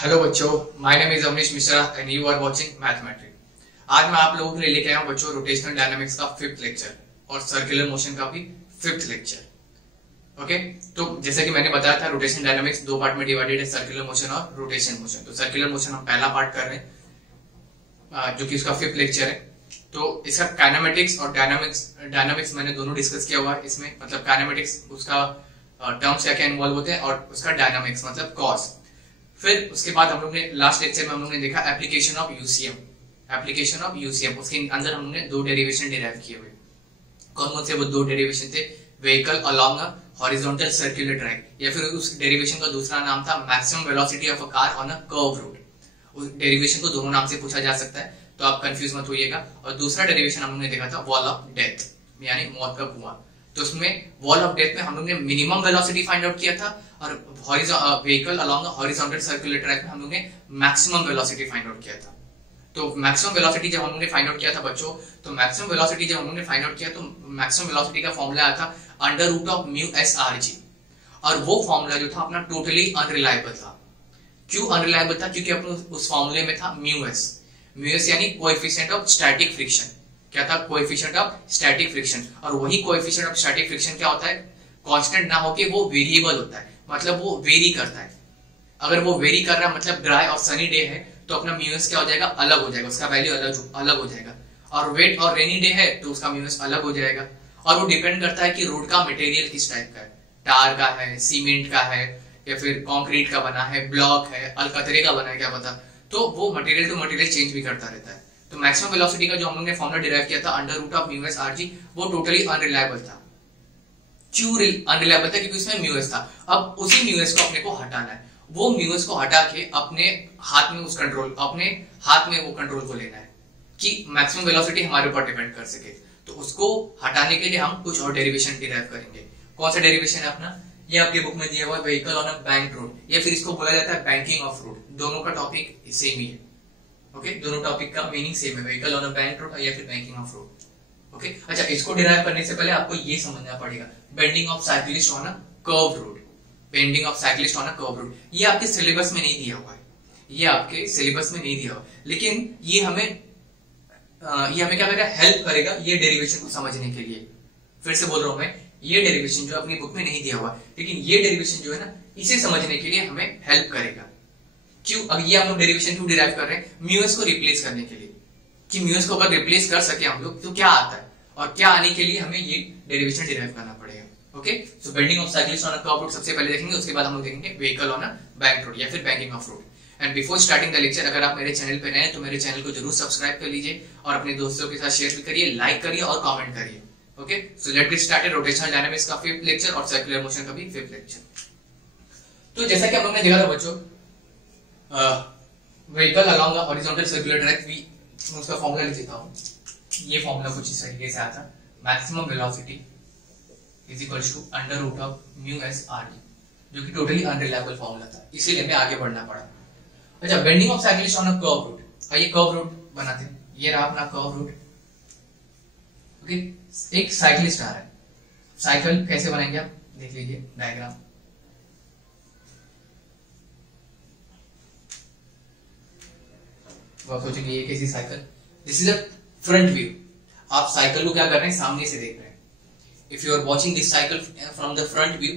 Hello बच्चों, my name is Amrish Mishra and you are watching mathematics. आज मैं आप लोगों के लिए लेके आया हूं बच्चों रोटेशनल डायनामिक्स का 5th लेक्चर और सर्कुलर मोशन का भी 5th लेक्चर। ओके, तो जैसे कि मैंने बताया था रोटेशनल डायनामिक्स दो पार्ट में डिवाइडेड है, सर्कुलर मोशन और रोटेशन मोशन। तो सर्कुलर मोशन हम पहला पार्ट कर रहे हैं जो कि उसका 5th लेक्चर है। तो इसका काइनेमेटिक्स और डायनामिक्स मैंने दोनों डिस्कस किया हुआ है इसमें। मतलब काइनेमेटिक्स उसका टर्म्स क्या क्या इन्वॉल्व होते हैं और उसका डायनामिक्स मतलब कॉज। फिर उसके बाद हम लोग ने लास्ट लेक्चर में हम लोग ने देखा एप्लीकेशन ऑफ यूसीएम। उसके अंदर हम लोग ने दो डेरिवेशन डिराइव किए हुए। कौन कौन से वो दो डेरिवेशन थे? Vehicle along a horizontal circular track, या फिर उस डेरिवेशन का दूसरा नाम था maximum velocity of a car on a curve road. उस डेरिवेशन को दोनों नाम से पूछा जा सकता है, तो आप कंफ्यूज मत होइएगा। और दूसरा डेरिवेशन हम लोग ने देखा था वॉल ऑफ डेथ, यानी मौत का कुआं। तो उसमें वॉल ऑफ डेथ में हम लोग ने मिनिमम वेलोसिटी फाइंड आउट किया था और vehicle along horizontal circular track में हम लोग ने मैक्सिमम वेलोसिटी फाइंड आउट किया था। तो मैक्सिमम वेलोसिटी जब हम लोग ने फाइंड आउट किया था बच्चों, तो मैक्सिमम वेलोसिटी जब हम लोग ने फाइंड आउट किया तो मैक्सिमम वेलोसिटी का फॉर्मूला आया था under root of mu s r g. और वो फॉर्मूला जो था अपना टोटली अनरिलायबल था। क्यों अनरिलायबल था? क्योंकि अपने उस फॉर्मूले में था म्यू एस यानी कोएफिशिएंट ऑफ स्टैटिक फ्रिक्शन। क्या था? Coefficient of static friction. और वही कोएफिशिएंट ऑफ स्टैटिक फ्रिक्शन क्या होता है? कांस्टेंट ना होके वो वेरिएबल होता है, मतलब वो वेरी करता है। अगर वो वेरी कर रहा है मतलब ड्राई और सनी डे है तो अपना म्यूएस क्या हो जाएगा? अलग हो जाएगा, उसका वैल्यू अलग हो जाएगा। और वेट और रेनी डे है तो उसका म्यूएस अलग हो जाएगा। और वो डिपेंड करता है कि रोड का मटेरियल किस टाइप का है, टार का है, सीमेंट का है, या फिर कंक्रीट का बना है, ब्लॉक है, अलकतरे का बना है, क्या पता। तो वो मटेरियल टू मटेरियल चेंज भी करता रहता है। तो मैक्सिमम वेलोसिटी का जो हम लोग ने फॉर्मूला डिराइव किया था under root of mu s r g, वो टोटली अनरिलायबल था। क्यों अनरिलायबल था? क्योंकि उसमें म्यू एस था। अब उसी म्यू एस को अपने को हटाना है। वो म्यू एस को हटा के अपने हाथ में वो कंट्रोल को लेना है कि मैक्सिमम वेलोसिटी हमारे ऊपर डिपेंड कर सके। तो उसको हटाने के लिए हम कुछ और डेरिवेशन डिराइव करेंगे। कौन सा डेरिवेशन है अपना? ये आपके बुक में दिया हुआ है, vehicle on a bank road, या फिर इसको बोला जाता है बैंकिंग ऑफ रोड। दोनों का टॉपिक सेम ही है। ओके, दोनों टॉपिक का मीनिंग सेम है, vehicle on a bank road या फिर बैंकिंग ऑफ रोड। ओके, अच्छा, इसको डिराइव करने से पहले आपको ये समझना पड़ेगा bending of cyclist on a curved road. Bending of cyclist on a curved road ये आपके सिलेबस में नहीं दिया हुआ है, लेकिन ये हमें क्या करेगा? हेल्प करेगा ये डेरिवेशन को समझने के लिए। फिर से बोल रहा हूं मैं, ये डेरिवेशन जो अपनी बुक में नहीं दिया हुआ, लेकिन ये डेरिवेशन जो है ना, इसे समझने के लिए हमें हेल्प करेगा। क्यों? अब ये हम लोग डेरिवेशन क्यों डिराइव कर रहे हैं? म्यूएस को रिप्लेस करने के लिए, कि म्यूएस को अगर रिप्लेस कर सके हम लोग तो क्या आता है, और क्या आने के लिए हमें ये डेरिवेशन डिराइव करना पड़ेगा। Okay, so bending of cyclist on a curve road सबसे पहले देखेंगे, उसके बाद हम लोग देखेंगे vehicle on a bank road या फिर banking of road. And before starting the lecture, अगर आप मेरे चैनल पे नए हैं तो मेरे चैनल को जरूर सब्सक्राइब कर लीजिए और अपने दोस्तों के साथ शेयर भी करिए, लाइक करिए और कमेंट करिए। Okay, so let's get started. Rotational dynamics का 5th लेक्चर और सर्कुलर मोशन का भी 5th लेक्चर। तो जैसा कि हम लोग ने देखा था बच्चों, vehicle along the horizontal circular track, मैं उसका फॉर्मूला लिख देता हूं। ये फॉर्मूला कुछ इस तरीके से आता है, maximum velocity is equals to under root of mu s r g, जो कि टोटली अनरिलायबल फॉर्मूला था, इसीलिए हमें आगे बढ़ना पड़ा। अच्छा, bending of cyclist on a curve road. आइए कर्व रोड बनाते हैं। ये रहा अपना कर्व रोड। ओके, एक साइक्लिस्ट आ रहा है। साइकिल कैसे बनाएंगे आप देख लीजिए डायग्राम। आप सोचेंगे ये कैसी cycle? This is a front view. आप साइकिल को क्या कर रहे हैं? सामने से देख रहे हैं। If you are watching this cycle from the front view,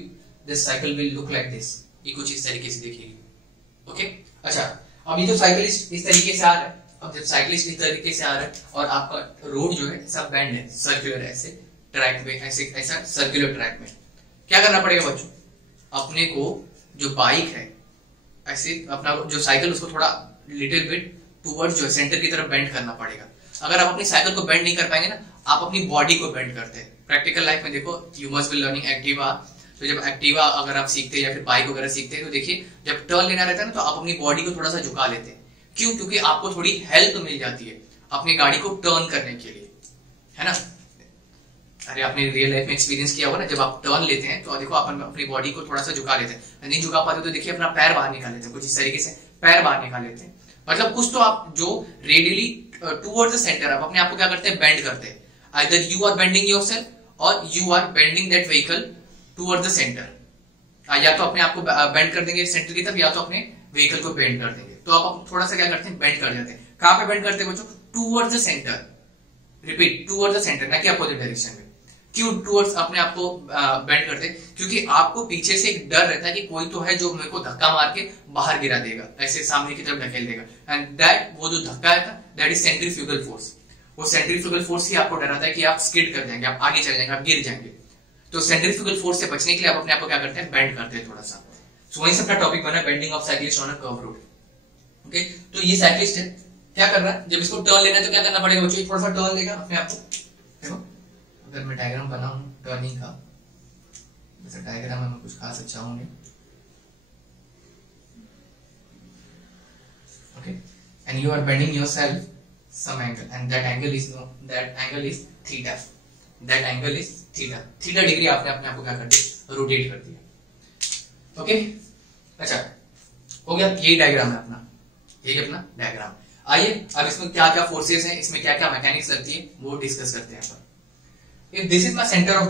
this cycle will look like this. ये कुछ इस तरीके से देखिएगी। ओके, अच्छा, अब ये जो साइकिलिस्ट इस तरीके से आ रहा है, अब जब साइकिलिस्ट इस तरीके से आ रहा है और आपका रोड जो है सब बैंड है, सर्कुलर है, ऐसे ट्रैक में, ऐसा सर्कुलर ट्रैक में क्या करना पड़ेगा बच्चों? अपने को जो बाइक है, ऐसे अपना जो साइकिल, उसको थोड़ा लिटिल बिट टूवर्ड्स जो है सेंटर की तरफ बेंड करना पड़ेगा। अगर आप अपनी साइकिल को बेंड नहीं कर पाएंगे ना, आप अपनी बॉडी को बेंड करते हैं। प्रैक्टिकल लाइफ में देखो, you must be learning Activa. तो जब एक्टिवा अगर आप सीखते हैं या फिर बाइक वगैरह सीखते हैं तो देखिए, जब टर्न लेना रहता है ना तो आप अपनी बॉडी को थोड़ा सा झुका लेते हैं। क्यों? क्योंकि आपको थोड़ी हेल्प मिल जाती है अपनी गाड़ी को टर्न करने के लिए, है ना। अरे आपने रियल लाइफ में एक्सपीरियंस किया होगा ना, जब आप टर्न लेते हैं तो देखो आप अपनी बॉडी को थोड़ा सा झुका लेते हैं। नहीं झुका पाते तो देखिए अपना पैर बाहर निकाल लेते हैं, कुछ इस तरीके से पैर बाहर निकाल लेते हैं। मतलब कुछ तो आप जो रेडियली टुवर्ड्स द सेंटर, आप अपने आप को क्या करते हैं? बेंड करते हैं। Either you are bending yourself और you are bending that vehicle towards the centre. या तो अपने आप को बेंड कर देंगे सेंटर की तरफ, या तो अपने व्हीकल को बेंड कर देंगे। तो आप थोड़ा सा क्या करते हैं, बेंड कर देते हैं। कहां पे बेंड करते हैं बच्चों, towards the centre, repeat towards the centre, ना कि अपोजिट डायरेक्शन में। क्यों टूवर्ड्स अपने आप को बेंड करते हैं, क्योंकि आपको पीछे से एक डर रहता है कि कोई तो है जो मेरे को धक्का मार के बाहर गिरा देगा, ऐसे सामने की तरफ ढकेल देगा, एंड दैट वो जो धक्का है था दैट इज सेंट्रीफ्यूगल फोर्स। वो सेंट्रीफ्यूगल फोर्स ही आपको डराता है कि आप स्किड कर जाएंगे, आप आगे चल जाएंगे, आप गिर जाएंगे। तो सेंट्रीफ्यूगल फोर्स से बचने के लिए आप अपने आप को क्या करते हैं, बेंड करते हैं थोड़ा सा। सो वहीं से अपना टॉपिक बना bending of cyclist on a curve road. Okay, तो ये साइक्लिस्ट है, क्या कर रहा है, जब इसको टर्न लेना है तो क्या करना पड़ेगा बच्चों, थोड़ा सा टर्न लेगा अपने आप को। देखो अगर मैं डायग्राम बनाऊं टर्निंग का, वैसे डायग्राम में कुछ खास अच्छा हूं नहीं। Okay, and you are bending yourself some angle and that angle is theta, that angle is theta degree आपने अपने आप को क्या कर दिया, रोटेट कर दिया। ओके, अच्छा हो गया, यही डायग्राम है अपना, यही अपना डायग्राम। आइए अब इसमें क्या क्या फोर्सेस हैं, इसमें क्या क्या मैकेनिक्स लगती है वो डिस्कस करते हैं। If this is my center of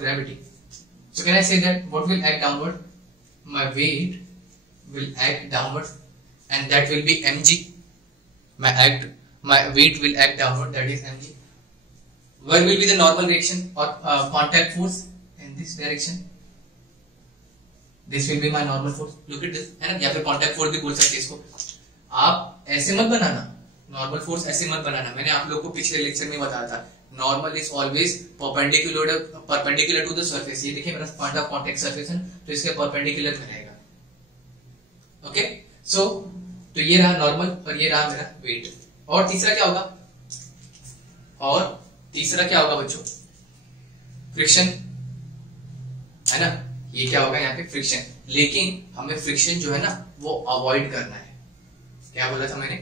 gravity, so can I say that what will act downward, my weight will act downward and that will be mg. My weight will act downward, that is mg. Where will be the normal reaction or contact force, in this direction? This will be my normal force. Look at this, है ना, या फिर contact force भी बोल सकते हैं इसको। आप ऐसे मत बनाना, नॉर्मल फोर्स ऐसे मत बनाना। मैंने आप लोगों को पिछले लेक्चर में बताया था, normal is always perpendicular to the surface. ये देखिए मेरा पॉइंट ऑफ कांटेक्ट सरफेस है, तो इसके परपेंडिकुलर में रहेगा। ओके, सो तो ये रहा नॉर्मल और ये रहा मेरा वेट। और तीसरा क्या होगा, बच्चों, फ्रिक्शन, है ना, ये क्या होगा यहाँ पे, फ्रिक्शन। लेकिन हमें फ्रिक्शन जो है ना वो अवॉइड करना है। क्या बोला था मैंने,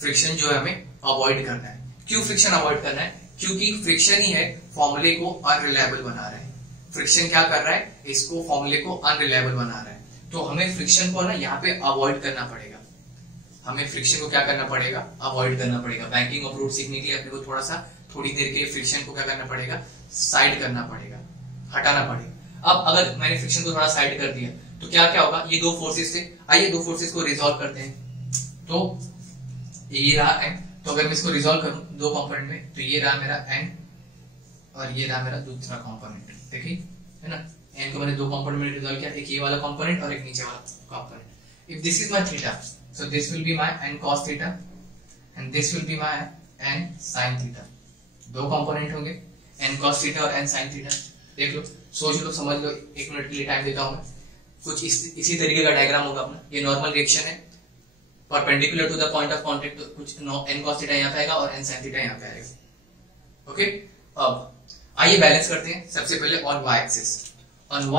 फ्रिक्शन जो है हमें अवॉइड करना है। क्यों फ्रिक्शन अवॉइड करना है, क्योंकि फ्रिक्शन ही है फॉर्मूले को अनरिलायबल बना रहा है। फ्रिक्शन क्या कर रहा है, इसको फॉर्मूले को अनरिलायबल बना रहा है। तो हमें फ्रिक्शन को ना यहाँ पे अवॉइड करना पड़ेगा, हमें फ्रिक्शन को क्या करना पड़ेगा, अवॉइड करना पड़ेगा। बैंकिंग ऑफ रोड सीखने के लिए अपने को थोड़ी देर के लिए फ्रिक्शन को क्या करना पड़ेगा, साइड करना पड़ेगा, हटाना पड़ेगा। अब अगर मैंने फ्रिक्शन को थोड़ा साइड कर दिया तो क्या क्या होगा, ये दो फोर्सेस थे, आइए दो फोर्सेस को रिजॉल्व करते हैं। तो ये रहा एम, तो अगर मैं इसको रिजॉल्व करूं दो कंपोनेंट में, तो ये रहा मेरा एन और ये रहा मेरा दूसरा कंपोनेंट। देखिए है ना, एन को मैंने दो कंपोनेंट में रिजॉल्व किया, एक ये वाला कंपोनेंट और एक नीचे वाला component. If this is my theta, so this will be my n cos theta and this will be my n sin theta। दो कंपोनेंट होंगे, n cos theta और n sin theta। देख लो, सोच लो, समझ लो, एक मिनट के लिए टाइम देता हूं मैं। कुछ इसी तरीके का डायग्राम होगा अपना। ये नॉर्मल रिएक्शन है, perpendicular to the point of contact, तो कुछ n cos theta यहाँ पे आएगा और n sin theta यहाँ पे आएगा। ओके, अब आइए बैलेंस करते हैं। सबसे पहले on y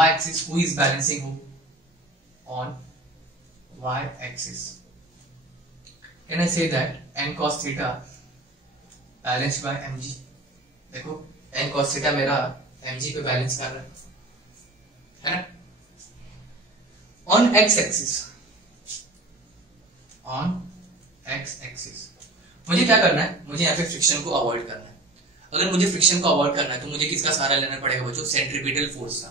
axis, who is balancing who, on y axis, can I say that n cos theta balanced by mg। देखो n cos theta मेरा mg पे बैलेंस कर रहा है ना। on x axis मुझे क्या करना है, मुझे यहाँ पे फ्रिक्शन को अवॉइड करना है। अगर मुझे फ्रिक्शन को अवॉइड करना है तो मुझे किसका सहारा लेना पड़ेगा बच्चों, सेंट्रीपिटल फोर्स का।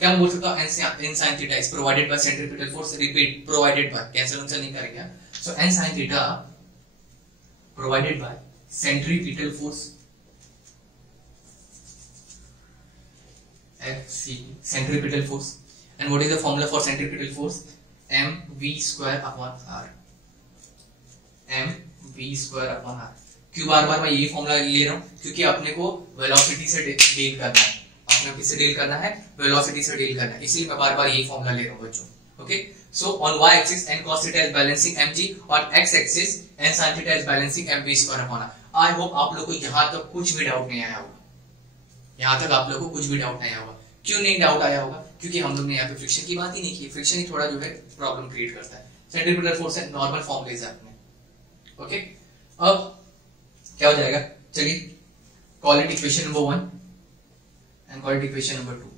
क्या मैं बोल सकता हूँ, n sin theta is provided by centripetal force। Repeat, provided by, cancel नहीं करेंगे। So n sin theta provided by centripetal force, FC, centripetal force। And what is the formula for centripetal force? mv square upon r, mv square upon r। क्यों बार बार मैं यही formula ले रहा हूं, क्योंकि अपने को वेलोसिटी से डील करना है, अपने किससे डील करना है, वेलोसिटी से डील करना है, इसलिए मैं बार बार यही फॉर्मूला ले रहा हूं बच्चों। Okay, so on y axis n cos theta is balancing mg, on x axis n sin theta is balancing mv square upon r। I hope आप लोग को यहाँ तक कुछ भी डाउट नहीं आया होगा, यहाँ तक आप लोग को कुछ भी डाउट नहीं आया होगा। क्यों नहीं डाउट आया होगा, क्योंकि हम लोग ने यहाँ पे फ्रिक्शन की बात ही नहीं की। फ्रिक्शन ही थोड़ा जो है प्रॉब्लम क्रिएट करता है। सेंट्रीपिटल फोर्स है, नॉर्मल फॉर्मूलेज है अपने। ओके, अब क्या हो जाएगा, चलिए call it equation number 1 and call it equation number 2।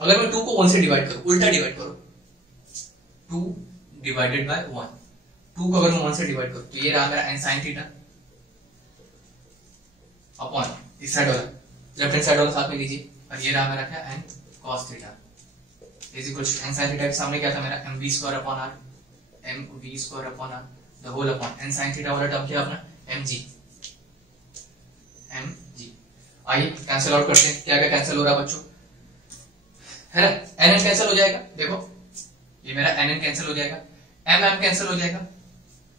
अगर मैं 2 को 1 से डिवाइड करूं, उल्टा डिवाइड करो, 2 डिवाइडेड बाय 1, 2 को अगर मैं 1 से डिवाइड करूं तो ये रहा मेरा n sin थीटा अपॉन इस साइड वाला, लेफ्ट हैंड साइड वाला साथ में लीजिए, और ये रहा मेरा क्या n cos theta. Is equal to n sine theta के सामने क्या था मेरा m v square upon r, m v square upon r the whole upon n sine theta वाला टर्म क्या अपना एम जी, एम जी। आइए कैंसिल आउट करते हैं, क्या क्या कैंसिल हो रहा है बच्चों, है ना, एन एन कैंसिल हो जाएगा, देखो ये मेरा एन एन कैंसिल हो जाएगा, एम एम कैंसिल हो जाएगा,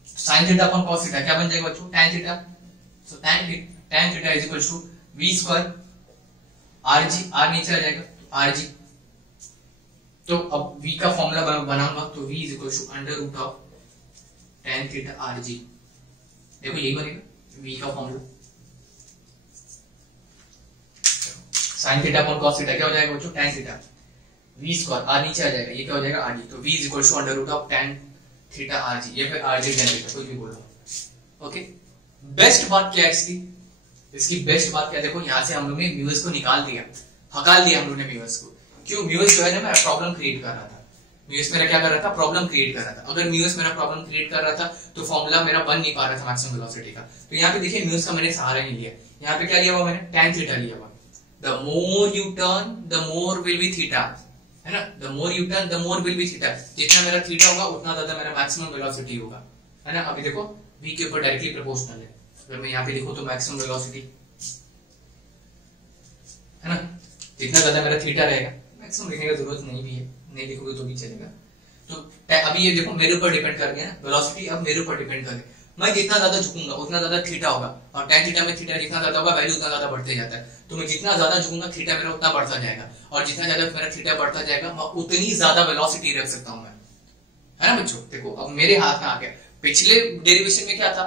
sine theta upon cos theta क्या बन जाएगा बच्चों tan theta, so tan theta is equal to v square r g, r नीचे आ जाएगा आर जी। तो अब v का फॉर्मूला बनाऊंगा तो v is equal to under root of tan theta r g, देखो यही बनेगा v का formula. Sine theta upon cos theta क्या हो जाएगा बच्चों tan theta, v square r नीचे आ जाएगा, ये क्या हो जाएगा आर जी, तो v is equal to under root of tan theta r g, ये फिर आर जी tan थीटा कुछ भी बोलो। ओके, बेस्ट बात क्या है इसकी बेस्ट बात क्या है, देखो यहां से हम लोग ने म्यूएस को निकाल दिया, हकाल दिया हम लोग ने म्यूएस को। क्यों, म्यूएस जो है ना मेरा प्रॉब्लम क्रिएट कर रहा था, म्यूएस मेरा क्या कर रहा था, प्रॉब्लम क्रिएट कर रहा था। अगर म्यूएस मेरा प्रॉब्लम क्रिएट कर रहा था तो फॉर्मूला मेरा बन नहीं पा रहा था मैक्सिमम वेलोसिटी का। तो यहाँ पे देखिए म्यूएस का मैंने सहारा नहीं लिया, यहाँ पे क्या लिया हुआ मैंने tan थीटा लिया हुआ। The more U turn the more will be theta, है ना, the more U turn the more will be theta, जितना मेरा थीटा होगा उतना ज्यादा मेरा मैक्सिमम वेलोसिटी होगा, है ना। अभी देखो v के ऊपर डायरेक्टली प्रोपोर्शनल है, अगर मैं यहाँ पे देखूं तो मैक्सिमम वेलोसिटी, है ना, जितना ज्यादा मेरा थीटा रहेगा, मैक्सिमम लिखने की जरूरत नहीं भी है, नहीं लिखोगे तो भी चलेगा। तो अभी ये देखो मेरे ऊपर डिपेंड कर गया ना, वेलोसिटी अब मेरे ऊपर डिपेंड कर गया, मैं जितना ज्यादा झुकूंगा उतना ज्यादा थीटा होगा, और tan थीटा में थीटा जितना ज्यादा होगा वैल्यू उतना ज्यादा बढ़ते जाता है, तो मैं जितना ज्यादा झुकूंगा थीटा मेरा उतना बढ़ता जाएगा, और जितना ज्यादा मेरा थीटा बढ़ता जाएगा मैं उतनी ज्यादा वेलोसिटी रख सकता हूं मैं, है ना बच्चों। देखो अब मेरे हाथ में आ गया, पिछले डेरिवेशन में क्या था,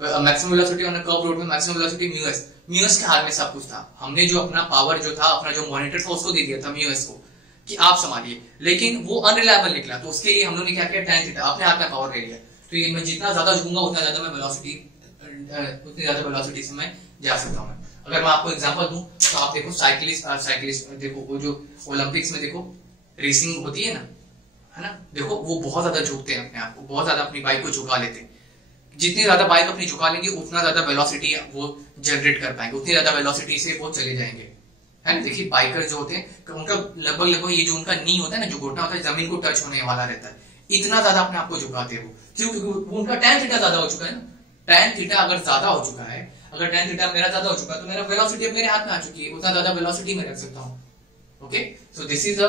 maximum velocity on a curve road में मैक्सिमम वेलोसिटी म्यूएस, म्यूएस के हाथ में सब कुछ था, हमने जो अपना पावर जो था, अपना जो मॉनिटर था उसको दे दिया था म्यूएस को कि आप संभालिए, लेकिन वो अनरिलायबल निकला, तो उसके लिए हम लोग ने क्या किया, tan थीटा अपने हाथ में पावर ले लिया। तो ये मैं जितना ज्यादा झुकूंगा उतना ज्यादा मैं वेलोसिटी, उतनी ज्यादा वेलोसिटी से मैं जा सकता हूं। अगर मैं आपको एग्जांपल दूं तो आप देखो साइकिलिस्ट देखो, वो जो ओलंपिक्स में देखो रेसिंग होती है ना, देखो वो बहुत ज्यादा झुकते हैं अपने आप को, बहुत ज्यादा अपनी बाइक को झुका लेते हैं। जितनी ज्यादा बाइक अपनी झुका लेंगे उतना ज्यादा वेलोसिटी वो जनरेट कर पाएंगे, उतनी ज्यादा वेलोसिटी से वो चले जाएंगे, है ना। देखिए बाइकर जो होते हैं उनका लगभग ये जो उनका नी होता है ना, जो घुटना होता है जमीन को टच होने वाला रहता है, इतना ज्यादा अपने आप को झुकाते हैं वो, क्योंकि उनका tan थीटा ज्यादा हो चुका है ना। tan थीटा अगर ज्यादा हो चुका है, अगर tan थीटा मेरा ज्यादा हो चुका है तो मेरा वेलोसिटी अब मेरे हाथ में आ चुकी है, उतना ज्यादा वेलोसिटी में रख सकता हूं। Okay, so this is a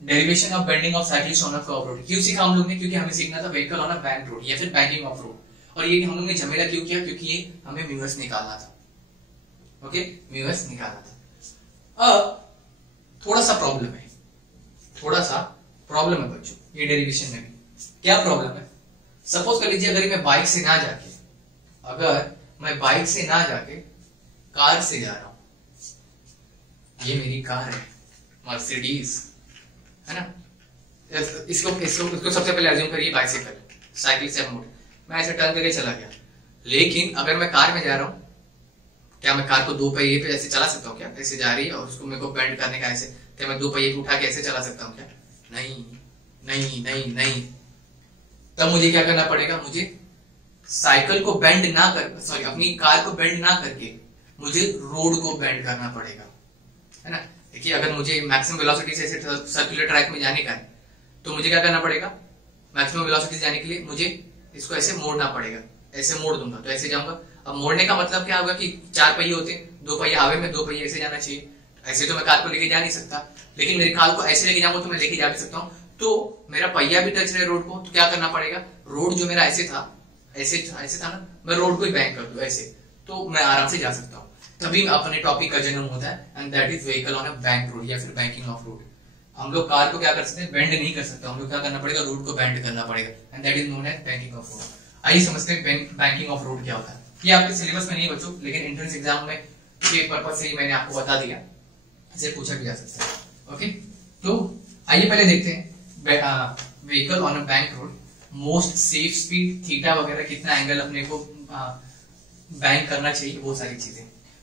derivation of bending of cyclist on a curve road. क्यों सीखा हम लोग ने, क्योंकि हमें सीखना था vehicle on a bank road या फिर बैंकिंग ऑफ रोड, और ये हम लोग ने झमेला क्यों किया, क्योंकि ये हमें म्यूएस निकालना था। ओके, म्यूएस निकालना था। अब थोड़ा सा प्रॉब्लम है बच्चों ये डेरिवेशन में भी। क्या प्रॉब्लम है, सपोज कर लीजिए अगर मैं बाइक से ना जाके, कार से जा रहा हूं, ये मेरी कार है मर्सिडीज, है ना, इसको सबसे पहले अज्यूम करिए बाइसिकल, साइकिल से मोड़, मैं ऐसे टर्न करके चला गया। लेकिन अगर मैं कार में जा रहा हूं, क्या मैं कार को दो पहिए पे ऐसे चला सकता हूँ क्या, ऐसे जा रही है और उसको मेरे को बेंड करने का ऐसे, क्या मैं दो पहिए को उठा के ऐसे चला सकता हूँ क्या, नहीं। तब मुझे क्या करना पड़ेगा, मुझे साइकिल को बेंड ना कर, सॉरी अपनी कार को बेंड ना करके मुझे रोड को बेंड करना पड़ेगा, है ना। देखिए अगर मुझे मैक्सिमम वेलोसिटी से ऐसे सर्कुलर ट्रैक में जाने का है तो मुझे क्या करना पड़ेगा, मैक्सिमम वेलोसिटी जाने के लिए मुझे इसको ऐसे मोड़ना पड़ेगा, ऐसे मोड़ दूंगा तो ऐसे जाऊंगा। अब मोड़ने का मतलब क्या होगा कि चार पहिए होते हैं, दो पहिए हवा में, दो पहिए ऐसे जाना चाहिए। ऐसे तो मैं कार को लेके जा नहीं सकता, लेकिन मेरी कार को ऐसे लेके जाऊंगा तो मैं लेके जा भी सकता हूँ। तो मेरा पहिया भी टच रहे रोड को, तो क्या करना पड़ेगा, रोड जो मेरा ऐसे था ना, मैं रोड को ही बैंक कर दूं ऐसे, तो मैं आराम से जा सकता हूँ। तभी अपने टॉपिक का जन्म होता है, and that is vehicle on a bank road या फिर बैंकिंग ऑफ रोड। हम लोग कार को क्या कर सकते हैं, बेंड नहीं कर सकते, हम लोग क्या करना पड़ेगा, रोड को बेंड करना पड़ेगा, and that is known as banking of road. आइए समझते हैं बैंकिंग ऑफ रोड क्या होता है। ये आपके सिलेबस में नहीं बच्चों, लेकिन एंट्रेंस एग्जाम में के पर्पज से ही मैंने आपको बता दिया, इसे पूछा भी जा सकता है। ओके, तो आइए पहले देखते हैं vehicle on a bank road, most safe speed, theta वगैरह, कितना एंगल अपने को बैंक करना चाहिए, वो सारी चीजें।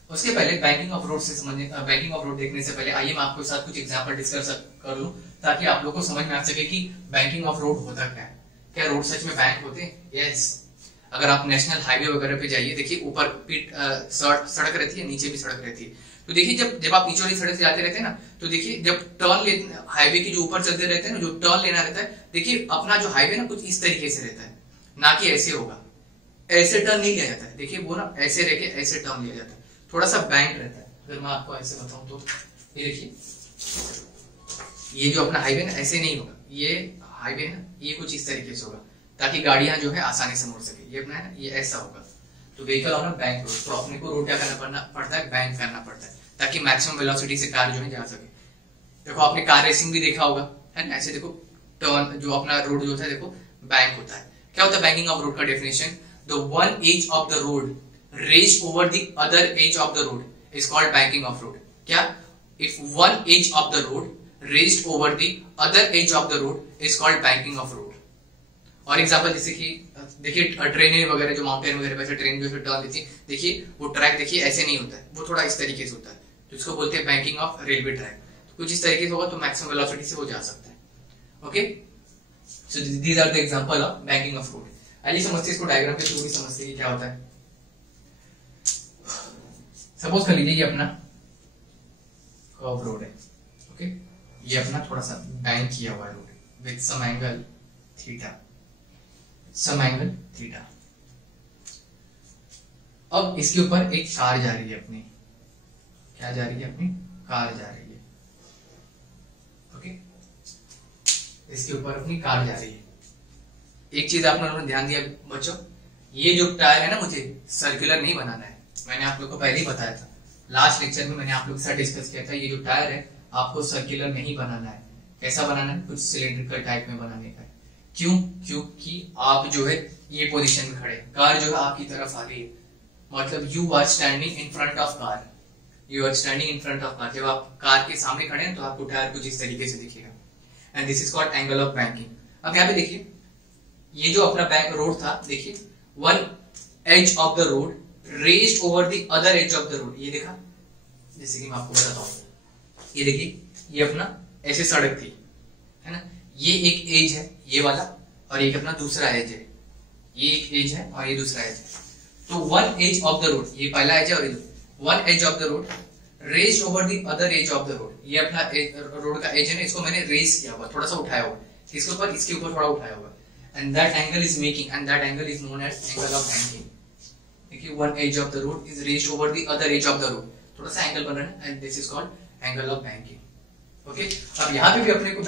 उसके पहले बैंकिंग ऑफ रोड से समझने, बैंकिंग ऑफ रोड देखने से पहले आइए मैं आपके साथ कुछ एग्जांपल डिस्कस कर लूं, ताकि आप लोगों को समझ में आ सके कि बैंकिंग ऑफ रोड होता क्या है। क्या रोड सच में बैंक होते हैं? यस। अगर आप नेशनल हाईवे वगैरह पे जाइए, देखिए ऊपर सड़क रहती है, नीचे भी सड़क रहती है। तो देखिए जब आप नीचे वाली सड़क से जाते रहते हैं ना, तो देखिए जब टर्न ले हाईवे की जो ऊपर चलते रहते हैं ना, जो टर्न लेना रहता है, देखिए अपना जो हाईवे ना कुछ इस तरीके से रहता है, ना कि ऐसे होगा, ऐसे टर्न नहीं लिया जाता है। देखिए वो ना ऐसे रह के ऐसे टर्न लिया जाता है, थोड़ा सा बैंक रहता है। अगर मैं आपको ऐसे बताऊं तो ये देखिए, ये जो अपना हाईवे ना ऐसे नहीं होगा, ये हाईवे है ना, ये कुछ इस तरीके से होगा ताकि गाड़ियां जो है आसानी से मुड़ सके। ये अपना है ना, ये ऐसा होगा। तो व्हीकल ऑन बैंक रोड, तो अपने को रोड क्या करना पड़ता है, बैंक करना पड़ता है, ताकि मैक्सिमम वेलोसिटी से कार जो है जा सके। देखो आपने कार रेसिंग भी देखा होगा, है ना, ऐसे देखो टर्न जो अपना रोड जो होता है, देखो बैंक होता है। क्या होता है बैंकिंग ऑफ रोड का definition? The one edge of the road raised over the other edge of the road is called banking of road. क्या? If one edge of the road raised over the other edge of the road is called banking of road. और example जैसे कि देखिए ट्रेनें वगैरह जो mountain वगैरह पे ट्रेन जो है टर्न लेती है, देखिए वो ट्रैक देखिए ऐसे नहीं होता है, वो थोड़ा इस तरीके से होता है, तो इसको बोलते हैं बैंकिंग ऑफ रेलवे ट्रैक। तो कुछ इस तरीके से होगा तो मैक्सिमम वेलोसिटी से वो जा सकता है। Okay, so these are the example of banking of road. आइए समझते हैं इसको, डायग्राम के थ्रू भी समझते हैं क्या होता है। सपोज कर लीजिए ये अपना कर्व रोड है, ओके, ये अपना थोड़ा सा बैंक किया हुआ road with some angle theta, some angle theta. अब इसके ऊपर एक कार जा रही है अपनी, क्या जा रही है, अपनी कार जा रही है, ओके, इसके ऊपर अपनी कार जा रही है। एक चीज आप लोगों ने ध्यान दिया बच्चों, ये जो टायर है ना, मुझे सर्कुलर नहीं बनाना है, मैंने आप लोग को पहले ही बताया था, लास्ट लेक्चर में मैंने आप लोग के साथ डिस्कस किया था। ये जो टायर है आपको सर्कुलर नहीं बनाना है, कैसा बनाना है, कुछ सिलेंड्रिकल टाइप में बनाने का है। क्यों? क्योंकि आप जो है ये पोजीशन में खड़े, कार जो है आपकी तरफ आ रही है, मतलब you are standing in front of car, you are standing in front of car. जब आप कार के सामने खड़े हैं तो आपको टायर कुछ इस तरीके से दिखेगा, and this is called angle of banking. अब यहाँ पे देखिए, ये जो अपना बैंक रोड था, देखिए one edge of the road raised over the other edge of the road, ये देखा, जैसे कि मैं आपको बताता हूँ, ये देखिए ये अपना ऐसे सड़क थी, है ना, ये एक एज है ये वाला, और एक अपना दूसरा एज है, ये एक एज है और ये दूसरा एज है। तो one edge of the road, ये पहला एज है और one edge of the road raised over the other edge of the road, ये अपना रोड का एज है ना, इसको मैंने रेज किया हुआ, थोड़ा सा उठाया हुआ, इसके ऊपर इसके ऊपर थोड़ा उठाया हुआ, and that angle is making, and that angle is known as angle of banking. देखिए one edge of the road is raised over the other edge of the road, थोड़ा सा एंगल बन रहा है, and this is called angle of banking. Okay, अब यहाँ पे भी अपने को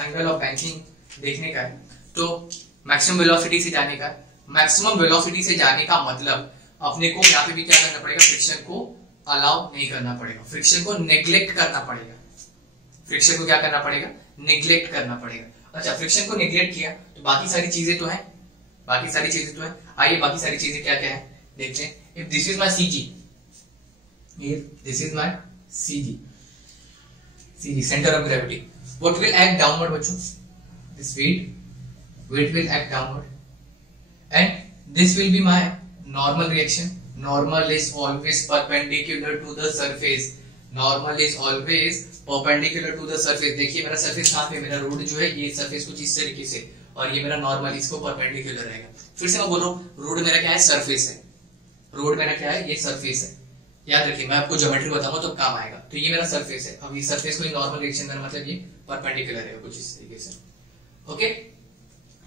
एंगल ऑफ बैंकिंग देखने का है, तो मैक्सिमम वेलोसिटी से जाने का, मैक्सिमम वेलोसिटी से जाने का मतलब अपने को यहाँ पे भी क्या करना पड़ेगा, फ्रिक्शन को अलाउ नहीं करना पड़ेगा, फ्रिक्शन को नेग्लेक्ट करना पड़ेगा, फ्रिक्शन को क्या करना पड़ेगा, नेग्लेक्ट करना पड़ेगा। अच्छा, फ्रिक्शन को नेग्लेक्ट किया तो बाकी सारी चीजें तो है, बाकी सारी चीजें तो है, आइए बाकी सारी चीजें क्या क्या है देखते हैं। If this is my CG, if this is my CG, center of gravity, what will act downward बच्चों, this weight will act downward, and this will be my normal reaction. Normal is always perpendicular to the surface, normal is always perpendicular to the surface। देखिए मेरा surface कहाँ पे, मेरा road जो है ये surface कुछ इस तरीके से, और ये मेरा नॉर्मल इसको परपेंडिकुलर रहेगा। फिर से मैं बोल रहा हूँ, रोड मेरा क्या है, सरफेस है, रोड मेरा क्या है, ये सरफेस है, याद रखिए मैं आपको ज्योमेट्री बताऊंगा तो काम आएगा। तो ये मेरा सरफेस है, अब ये सरफेस को नॉर्मल रिएक्शन का मतलब ये परपेंडिकुलर है कुछ इस तरीके से, ओके।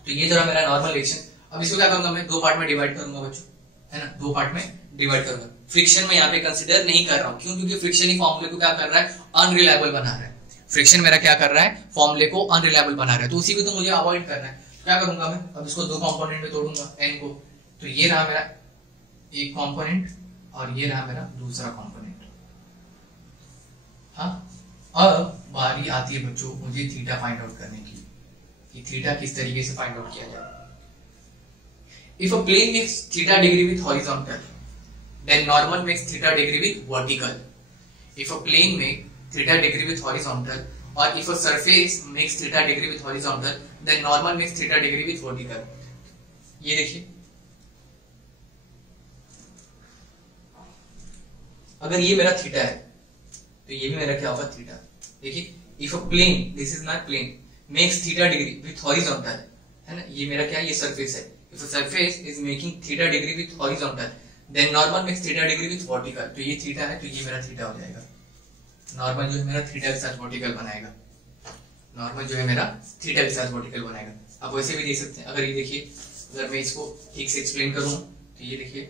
तो ये जरा मेरा नॉर्मल रिएक्शन। अब इसको क्या करूंगा मैं, दो पार्ट में डिवाइड करूंगा बच्चों, है ना, दो पार्ट में डिवाइड करूंगा। फ्रिक्शन में यहाँ पे कंसिडर नहीं कर रहा हूँ, क्यों, क्योंकि फ्रिक्शन ही फॉर्मूले को क्या कर रहा है, अनरिलायबल बना रहा है। फ्रिक्शन मेरा क्या कर रहा है, फॉर्मूले को अनरिलायबल बना रहा है, तो उसी को तो मुझे अवॉइड करना है। तो क्या करूंगा मैं, अब इसको दो कंपोनेंट में तोड़ूंगा n को, तो ये रहा मेरा एक कंपोनेंट और ये रहा मेरा दूसरा कंपोनेंट। हाँ, अब बारी आती है बच्चों मुझे थीटा फाइंड आउट करने की, कि थीटा किस तरीके से फाइंड आउट किया जाए। If a plane makes theta degree with horizontal, then normal makes theta degree with vertical. If a plane makes theta degree with horizontal, or if a surface makes theta degree with horizontal, then normal makes theta degree with vertical. ये देखिए, अगर ये मेरा theta है तो ये भी मेरा क्या होगा, थीटा। देखिए, if a plane, this is my plane, makes theta degree with horizontal, है ना, ये मेरा क्या है, ये सरफेस है, if a surface is making theta degree with horizontal then normal makes theta degree with vertical. तो ये थीटा है, तो ये मेरा थीटा हो जाएगा। नॉर्मल जो है मेरा थीटा के साथ वर्टिकल बनाएगा, नॉर्मल जो है मेरा थीटा के साथ वर्टिकल बनाएगा। आप वैसे भी देख सकते हैं, अगर ये देखिए, अगर मैं इसको ठीक से एक्सप्लेन करूं तो ये देखिए,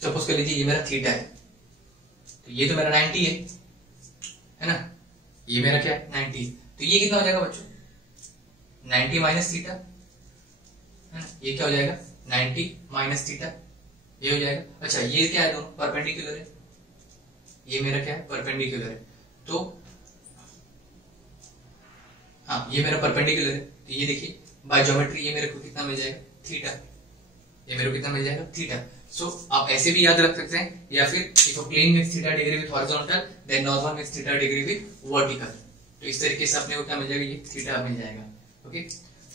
सपोज कर लीजिए ये मेरा थीटा है, तो ये तो मेरा 90 है ना, ये मेरा क्या है 90, तो ये कितना हो जाएगा बच्चों 90 माइनस थीटा, है ना, ये क्या हो जाएगा 90 माइनस थीटा, ये हो जाएगा। अच्छा ये क्या है, दोनों परपेंडिकुलर है, ये मेरा क्या है परपेंडिकुलर है, तो हाँ ये मेरा परपेंडिकुलर है, तो ये देखिए बाय ज्योमेट्री ये मेरे को कितना मिल जाएगा थीटा, ये मेरे को कितना मिल जाएगा थीटा। सो आप ऐसे भी याद रख सकते हैं, या फिर if a plane makes theta degree with horizontal then normal makes theta degree with vertical, तो इस तरीके से अपने को क्या मिल जाएगा, ये थीटा मिल जाएगा। ओके,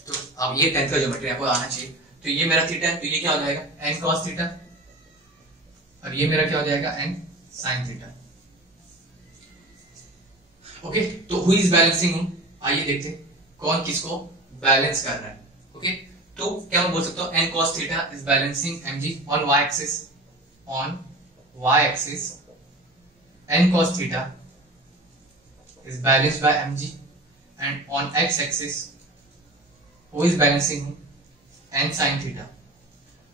तो अब ये 10th का ज्योमेट्री आपको आना चाहिए। तो ये मेरा थीटा है, तो ये क्या हो जाएगा n cos थीटा, और ये मेरा क्या हो जाएगा n sin थीटा। ओके, तो हु इज बैलेंसिंग हूं, आइए देखते हैं कौन किसको बैलेंस कर रहा है। ओके, तो क्या मैं बोल सकता हूं n cos theta is balancing mg on y axis, on y axis n cos theta is balanced by mg, and on x axis who is balancing n sin theta,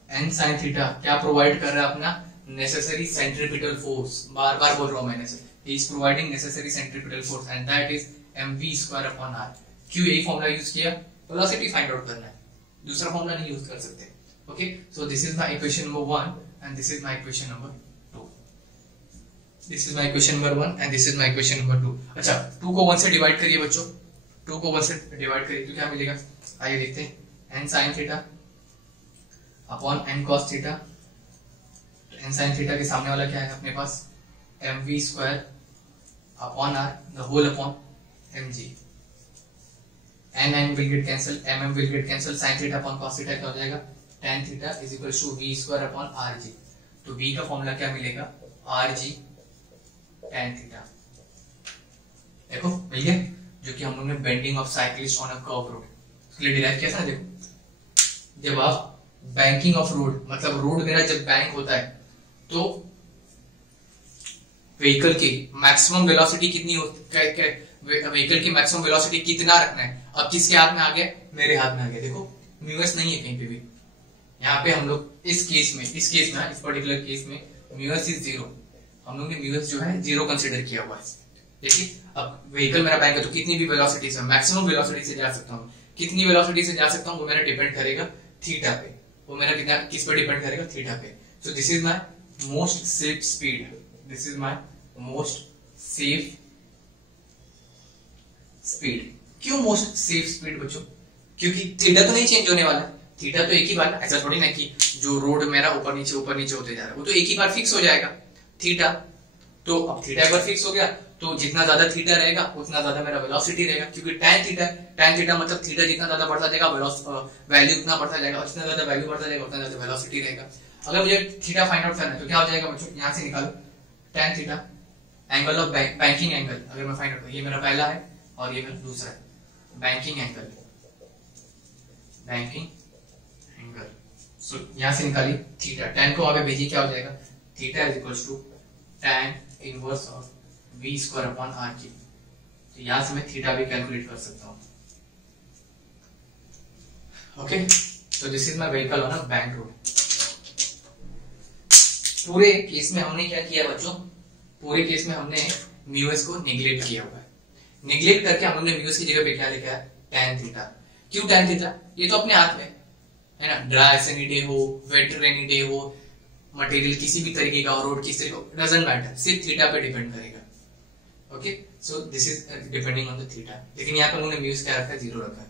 n sin theta क्या provide कर रहा है अपना necessary centripetal force, बार बार बोल रहा हूं मैंने, he is providing necessary centripetal force and that is mv square upon r। क्यों यही फॉर्मूला यूज किया, वेलोसिटी फाइंड आउट करना है, दूसरा फॉर्मूला नहीं यूज कर सकते। Okay, so this is my equation number 1 and this is my equation number 2, this is my equation number 1 and this is my equation number 2। अच्छा 2 को 1 से डिवाइड करिए बच्चों, 2 को 1 से डिवाइड करिए तो क्या मिलेगा, आइए देखते हैं n sin theta upon n cos theta, तो n sin थीटा के सामने वाला क्या है अपने पास mv square upon r the whole upon mg, n will get cancel, mm will get cancel, sin theta upon cos theta क्या हो जाएगा tan theta is equal to v square upon rg, तो v का formula क्या मिलेगा rg tan theta, देखो मिल गया, जो कि हम लोग ने bending of cyclist on a curve road उसके लिए डिराइव किया था ना। देखो जब आप बैंकिंग ऑफ रोड, मतलब रोड मेरा जब बैंक होता है तो व्हीकल की मैक्सिमम वेलोसिटी कितनी होती, व्हीकल की मैक्सिमम वेलोसिटी कितना रखना है, अब किसके हाथ में आ गया, मेरे हाथ में आ गया। देखो म्यूएस नहीं है कहीं पे भी, यहाँ पे हम लोग इस केस में इस पर्टिकुलर केस में म्यूएस इज 0, हम लोग ने म्यूएस जो है 0 कंसीडर किया हुआ है। देखिए अब व्हीकल मेरा बैंक है तो कितनी भी वेलोसिटी से, मैक्सिमम वेलोसिटी से जा सकता हूँ, कितनी वेलोसिटी से जा सकता हूँ वो मेरा डिपेंड करेगा थीटा पे, वो मेरा कितना किस पर डिपेंड करेगा थीटा पे। सो this is my most safe speed, this is my most safe speed. क्यों मोस्ट सेफ स्पीड बच्चों, क्योंकि थीटा तो नहीं चेंज होने वाला, थीटा तो एक ही बार, ऐसा थोड़ी ना कि जो रोड मेरा ऊपर नीचे होते जा रहा है वो तो एक ही बार फिक्स हो जाएगा थीटा। तो अब थीटा एक बार फिक्स हो गया तो जितना ज्यादा थीटा रहेगा उतना ज्यादा मेरा वेलोसिटी रहेगा, क्योंकि tan थीटा मतलब थीटा जितना ज्यादा बढ़ता जाएगा वैल्यू उतना बढ़ता जाएगा, और जितना ज्यादा वैल्यू बढ़ता जाएगा उतना ज्यादा वेलोसिटी रहेगा। अगर मुझे थीटा फाइंड आउट करना है तो क्या हो जाएगा बच्चों, यहाँ से निकालो tan theta angle of banking angle, अगर मैं फाइंड आउट करूं, ये मेरा पहला है और ये मेरा दूसरा है, बैंकिंग एंगल, सो यहां से निकालिए थीटा, tan को आगे भेजिए क्या हो जाएगा, theta is equals to tan inverse of v square upon r की, तो यहां से मैं थीटा भी कैलकुलेट कर सकता हूं। Okay, so this is my vehicle on a bank road। पूरे केस में हमने क्या किया बच्चों, पूरे केस में हमने म्यूएस को नेग्लेक्ट किया हुआ है, नेग्लेक्ट करके हम लोग ने म्यूएस की जगह पे क्या लिखा है tan थीटा। क्यों tan थीटा, ये तो अपने हाथ में है ना, ड्राई सनी डे हो, वेट रेनी डे हो, मटेरियल किसी भी तरीके का, रोड किस तरीके का, डजंट मैटर, सिर्फ थीटा पे डिपेंड करेगा। Okay, so this is depending on the theta, लेकिन यहाँ पे उन्होंने म्यूएस क्या रखा है 0 रखा है।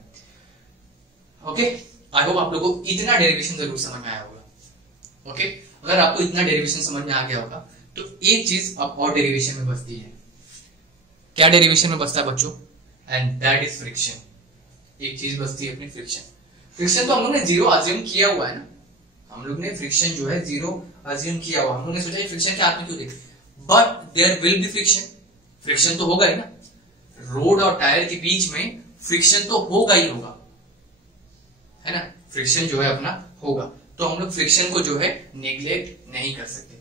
ओके, आई होप आप लोगों को इतना डेरिवेशन जरूर समझ में आया होगा। ओके, अगर आपको इतना डेरिवेशन समझ में आ गया होगा तो एक चीज अब और डेरिवेशन में बचती है, क्या डेरिवेशन में बचता है बच्चों, एंड दैट इज फ्रिक्शन। एक चीज बचती है अपनी फ्रिक्शन। फ्रिक्शन तो हम लोग ने 0 अज्यूम किया हुआ है ना, हम लोग ने फ्रिक्शन जो है 0 अज्यूम किया हुआ, हम लोग ने सोचा फ्रिक्शन के हाथ में क्यों देखे, but there will be friction, friction तो होगा ही ना, रोड और टायर के बीच में फ्रिक्शन तो होगा ही होगा, है ना, फ्रिक्शन जो है अपना होगा, तो हम लोग फ्रिक्शन को जो है नेग्लेक्ट नहीं कर सकते।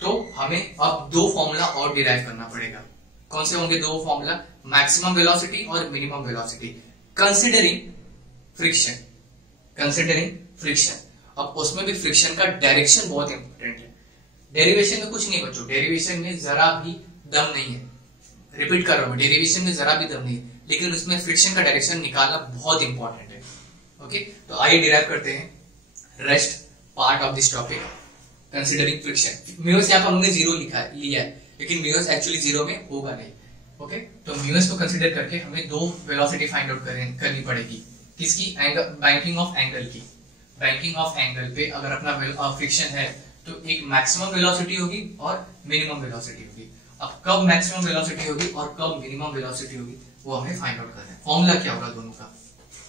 तो हमें अब दो फॉर्मूला और डिराइव करना पड़ेगा। कौन से होंगे दो फॉर्मूला? मैक्सिमम वेलोसिटी और minimum velocity considering friction, considering friction. अब उसमें भी फ्रिक्शन का डायरेक्शन बहुत इंपॉर्टेंट है। डेरिवेशन में कुछ नहीं बच्चों, डेरिवेशन में जरा भी दम नहीं है, रिपीट कर रहा हूं, डेरिवेशन में जरा भी दम नहीं है, लेकिन उसमें फ्रिक्शन का डायरेक्शन निकालना बहुत इंपॉर्टेंट है। ओके, तो आइए डिराइव करते हैं rest part of this topic considering friction. Mu s यहाँ पर हमने जीरो लिया है, लेकिन म्यूस एक्चुअली जीरो में होगा नहीं। ओके, तो म्यूस को कंसिडर करके हमें दो वेलोसिटी फाइंड आउट करनी पड़ेगी। किसकी? एंगल, बैंकिंग ऑफ एंगल की। बैंकिंग ऑफ एंगल पे अगर अपना फ्रिक्शन है तो एक मैक्सिमम वेलोसिटी होगी और मिनिमम वेलोसिटी होगी। अब कब मैक्सिमम वेलोसिटी होगी और कब मिनिमम वेलोसिटी होगी वो हमें फाइंड आउट करना है। फॉर्मूला क्या होगा दोनों का?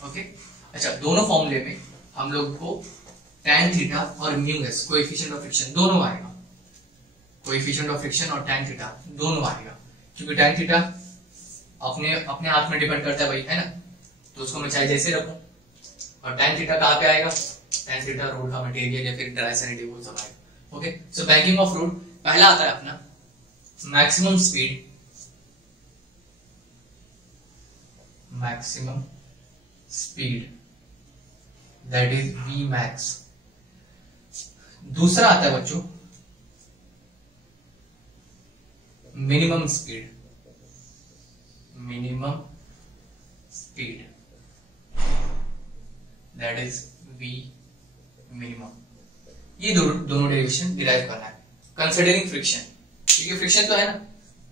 ओके, अच्छा, दोनों फॉर्मूले में हम लोग को tan थीटा और mu S coefficient of friction दोनों आएगा। कोएफिशिएंट ऑफ फ्रिक्शन और tan थीटा दोनों आएगा, क्योंकि tan थीटा अपने हाथ में डिपेंड करता है भाई, है ना, तो उसको मैं चाहे जैसे रखूं। और tan थीटा कहां पे आएगा? tan थीटा रोड का मटेरियल या फिर डायरेक्शनलिटी वो सब आएगा। Okay, so banking of road पहला आता है अपना maximum speed, maximum speed that is v max। दूसरा आता है बच्चों minimum speed, minimum speed that is v minimum। ये दोनों डेरिवेशन डिराइव करना है कंसिडरिंग फ्रिक्शन, क्योंकि फ्रिक्शन तो है ना,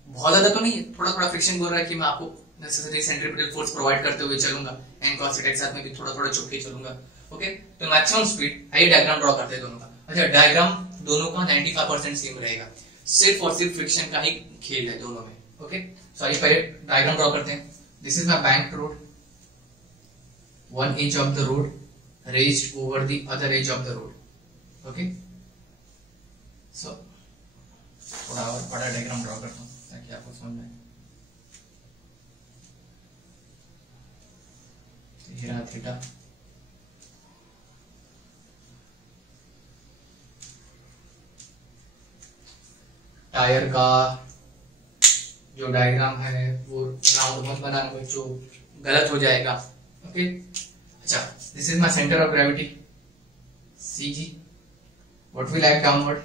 बहुत ज्यादा तो नहीं है, थोड़ा थोड़ा फ्रिक्शन बोल रहा है कि मैं आपको नेसेसरी सेंट्रीपिटल फोर्स प्रोवाइड करते हुए चलूंगा, एंड cos थीटा के साथ में भी थोड़ा थोड़ा चुप के चलूंगा। ओके, तो मैक्सिमम स्पीड, आइए डायग्राम ड्रॉ करते हैं दोनों का। अच्छा, डायग्राम दोनों का 95% सेम रहेगा, सिर्फ और सिर्फ फ्रिक्शन का ही खेल है दोनों में। ओके, सो आइए पहले डायग्राम ड्रॉ करते हैं। This is my bank road, one edge of the road raised over the other edge of the road. Okay, so थोड़ा और बड़ा डायग्राम ड्रॉ करता हूँ ताकि आपको समझ में आए। ये रहा थीटा, टायर का जो डायग्राम है वो राउंड मत बनाना बच्चों, गलत हो जाएगा। ओके, अच्छा, this is my center of gravity CG, what will act downward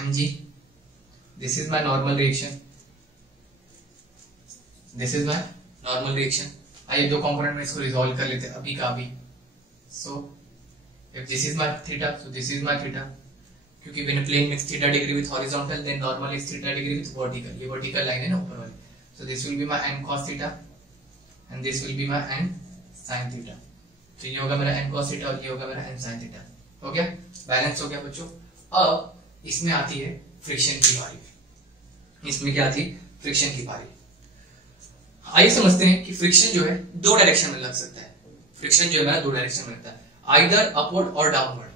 mg, this is my normal reaction, this is my normal reaction। आइए दो कंपोनेंट में इसको रिजॉल्व कर लेते हैं अभी का अभी। so if this is my theta, so this is my theta, क्योंकि when a plane makes theta degree with horizontal then normal is theta degree with vertical, ये vertical line है ना ऊपर वाली, so this will be my n cos theta and this will be my n sin theta. तो ये होगा मेरा n cos theta और ये होगा मेरा n sin थीटा। हो गया, बैलेंस हो गया बच्चों। अब इसमें आती है फ्रिक्शन की बारी। इसमें क्या आती है? फ्रिक्शन की बारी। आइए समझते हैं कि फ्रिक्शन जो है दो डायरेक्शन में लग सकता है। फ्रिक्शन जो है मेरा दो डायरेक्शन में लगता है, आइदर अपवर्ड और डाउनवर्ड।